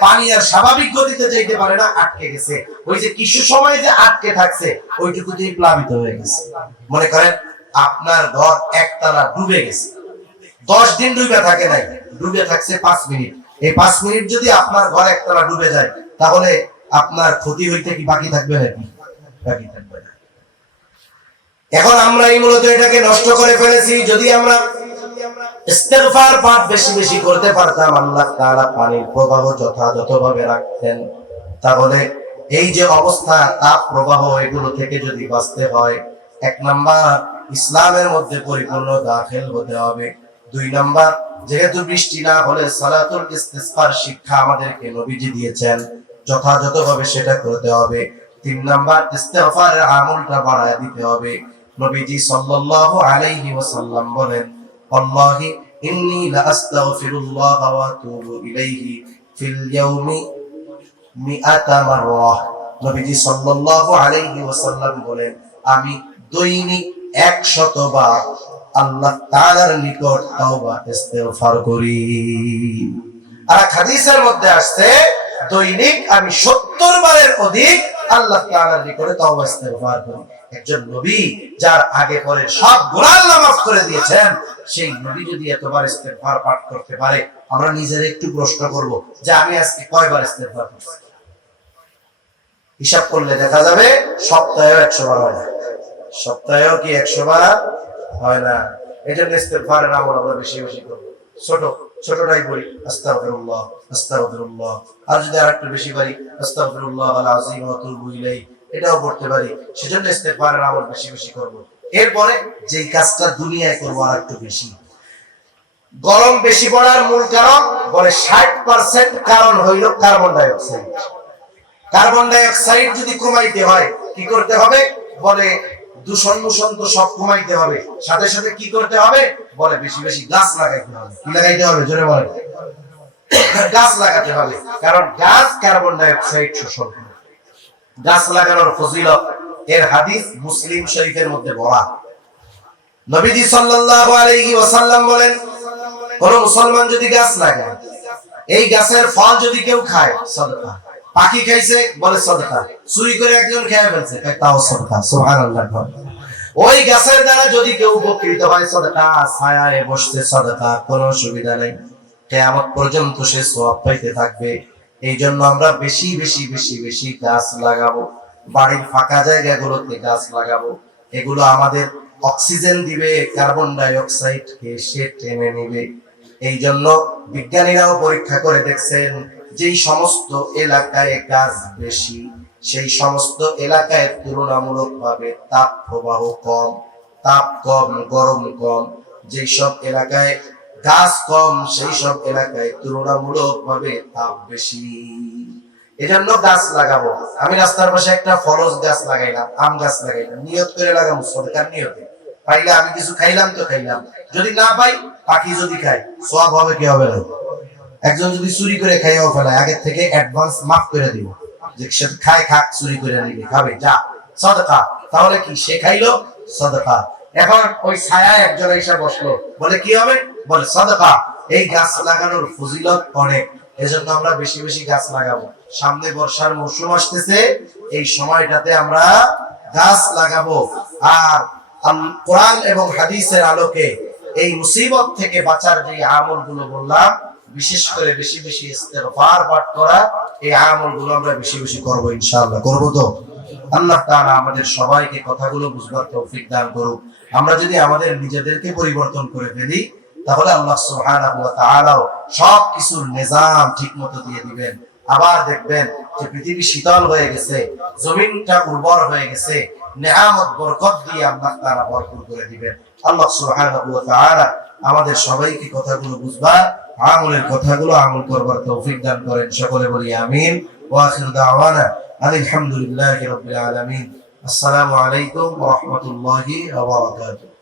পানি আর স্বাভাবিক গতিতে যাইতে পারে না, আটকে গেছে। ওই যে কিছু সময় যে আটকে থাকছে ওইটুকুতেই প্লাবিত হয়ে গেছে। মনে করেন আপনার ঘর একতলা ডুবে গেছে, 10 দিন ডুবে থাকে নাই, ডুবে থাকছে 5 মিনিট। এই 5 মিনিট যদি আপনার ঘর একতলা ডুবে যায়, তাহলে আপনার ক্ষতি হইতে কি বাকি থাকবে নাকি? বাকি থাকবে না। এখন আমরা এই মূলত এটাকে নষ্ট করে ফেলেছি। যদি আমরা ইস্তেগফার পাঠ বেশি বেশি করতে পারতাম, আল্লাহ তাআলা পানির প্রবাহ যথাযথভাবে রাখতেন, তাহলে এই যে অবস্থা, তাপ প্রবাহ, এগুলো থেকে যদি বাঁচতে হয়, 1 নাম্বার ইসলামের মধ্যে পরিপূর্ণ দাখিল হতে হবে। 2 নাম্বার, যেহেতু বৃষ্টি না হলে সালাতুল ইস্তিসকার শিক্ষা আমাদেরকে নবীজি দিয়েছেন, যথাযথভাবে সেটা করতে হবে। 3 নাম্বার, ইস্তিগফারের আমলটা বাড়ায় দিতে হবে। নবীজি সাল্লাল্লাহু আলাইহি ওয়াসাল্লাম বলেন, আল্লাহি ইন্নী লা আস্তাগফিরুল্লাহ ওয়া আতুবু ইলাইহি ফিল ইয়াউমি 100 মাররাহ। নবীজি সাল্লাল্লাহু আলাইহি ওয়াসাল্লাম বলেন, আমি দৈনিক 100 বার আল্লাহ তাআলার নিকট তওবা ইস্তিগফার করি। আর হাদিসের মধ্যে আসছে দৈনিক আমি 70 বারের অধিক আল্লাহ তাআলার নিকটে তওবা ইস্তিগফার করি। একজন নবী যার আগে পরে সব গুনাহ আল্লাহ মাফ করে দিয়েছেন, সেই নবী যদি এতবার ইস্তিগফার পাঠ করতে পারে, আমরা নিজেরা একটু প্রশ্ন করব যে আমি আজকে কয়বার ইস্তিগফার করছি? হিসাব করলে দেখা যাবে সপ্তাহেও 100 বার হয় না। সপ্তাহেও কি 100 বার হয় না? এটা ইস্তিগফারের আমল আমরা বেশি বেশি করব। ছোটটাই বলি আস্তাগফিরুল্লাহ আস্তাগফিরুল্লাহ, আর যদি আরেকটু বেশি পারি আস্তাগফিরুল্লাহ আল আযীম ওয়া আতুবু ইলাইহি, এটাও পড়তে পারি। সেজন্য ইস্তিগফারের আমল বেশি বেশি করব। এরপরে যেই কাজটা দুনিয়ায় করব আর একটু বেশি। গরম বেশি পড়ার মূল কারণ বলে 60% কারণ হইল carbon die oxide. Carbon die oxide যদি কমাইতে হয় কি করতে হবে? বলে দূষণ তো সব কমাইতে হবে, সাথে সাথে কি করতে হবে? বলে বেশি বেশি গাছ লাগাইতে হবে। কি লাগাইতে হবে? জোরে বলেন। গাছ লাগাতে হবে, কারণ গাছ কার্বন ডাই অক্সাইড শোষণ করে। গাছ লাগানোর ফজিলত এর হাদিস মুসলিম শরীফের মধ্যে বলা। নবীজি সাল্লাল্লাহু আলাইহি ওয়াসাল্লাম বলেন, কোন মুসলমান যদি গাছ লাগায়, এই গাছের ফল যদি কেউ খায় সাদকা, পাখি খাইছে বলে সাদকা, চুরি করে একজন খেয়ে ফেলছে তাও সাদকা। সুবহানাল্লাহ। ওই গাছের দ্বারা যদি কেউ উপকৃত হয় সাদকা, ছায়ায় বসতে সাদকা, কোনো অসুবিধা নেই, কিয়ামত পর্যন্ত সে সওয়াব পাইতে থাকবে। এই জন্য আমরা বেশি বেশি বেশি বেশি গাছ লাগাবো, বাড়ির ফাঁকা জায়গাগুলোতে গাছ লাগাবো। এগুলো আমাদের অক্সিজেন দিবে, কার্বন ডাই অক্সাইডকে সে টেনে নেবে। এই জন্য বিজ্ঞানীরাও পরীক্ষা করে দেখছেন, যেই সমস্ত এলাকায় গাছ বেশি সেই সমস্ত এলাকায় তুলনামূলকভাবে তাপ প্রবাহ কম, তাপ কম, গরম কম। যেই সব এলাকায় গাছ কম সেই সব এলাকায় তুলনামূলকভাবে তাপ বেশি। এজন্য গাছ লাগাবো। আমি রাস্তার পাশে একটা ফলজ গাছ লাগাইলাম, আম গাছ লাগাইলাম, নিয়ত করে লাগাবো, সরকার নিয়তে। পাইলে আমি কিছু খাইলাম তো খাইলাম, যদি না পাই পাখি যদি খাই সওয়াব হবে কি হবে না? একজন যদি চুরি করে খাইও ফেলায়, আগে থেকে অ্যাডভান্স মাফ করে দিব, যে সে খায় খাক, চুরি করে নিবে, খাবে, যা সাদকা। তাহলে কি সে খাইলো সাদকা। এখন ওই ছায়ায় একজন এসে বসলো, বলে কি হবে? বলে সাদকা। এই গাছ লাগানোর ফজিলত অনেক, এজন্য আমরা বেশি বেশি গাছ লাগাবো। সামনে বর্ষার মৌসুম আসতেছে, এই সময়টাতে আমরা গাছ লাগাবো। আর কোরআন এবং হাদিসের আলোকে এই মুসিবত থেকে বাঁচার যে আমলগুলো বললাম, বিশেষ করে বেশি বেশি ইস্তেগফার পাঠ করা, এই আমলগুলো আমরা বেশি বেশি করব ইনশাআল্লাহ। করব তো? আল্লাহ তাআলা আমাদের সবাইকে কথাগুলো বুঝবার তৌফিক দান করুক। আমরা যদি আমাদের নিজেদেরকে পরিবর্তন করে ফেলি, তাহলে আল্লাহ সুবহানাহু ওয়া তাআলা সব কিছুর নিজাম ঠিকমতো দিয়ে দিবেন। আবার দেখবেন যে পৃথিবী শীতল হয়ে গেছে, জমিনটা উর্বর হয়ে গেছে, নেয়ামত বরকত দিয়ে আল্লাহ তাআলা ভরপুর করে দিবেন। আল্লাহ সুবহানাহু ওয়া তাআলা আমাদের সবাইকে কথাগুলো বুঝবার, আমলের কথাগুলো আমল করবার তৌফিক দান করেন। সকলে বলি আমিন। ওয়া আখিরু দাওয়ানা আলহামদুলিল্লাহি রাব্বিল আলামিন। আসসালামু আলাইকুম ওয়া রাহমাতুল্লাহি ওয়া বারাকাতুহু।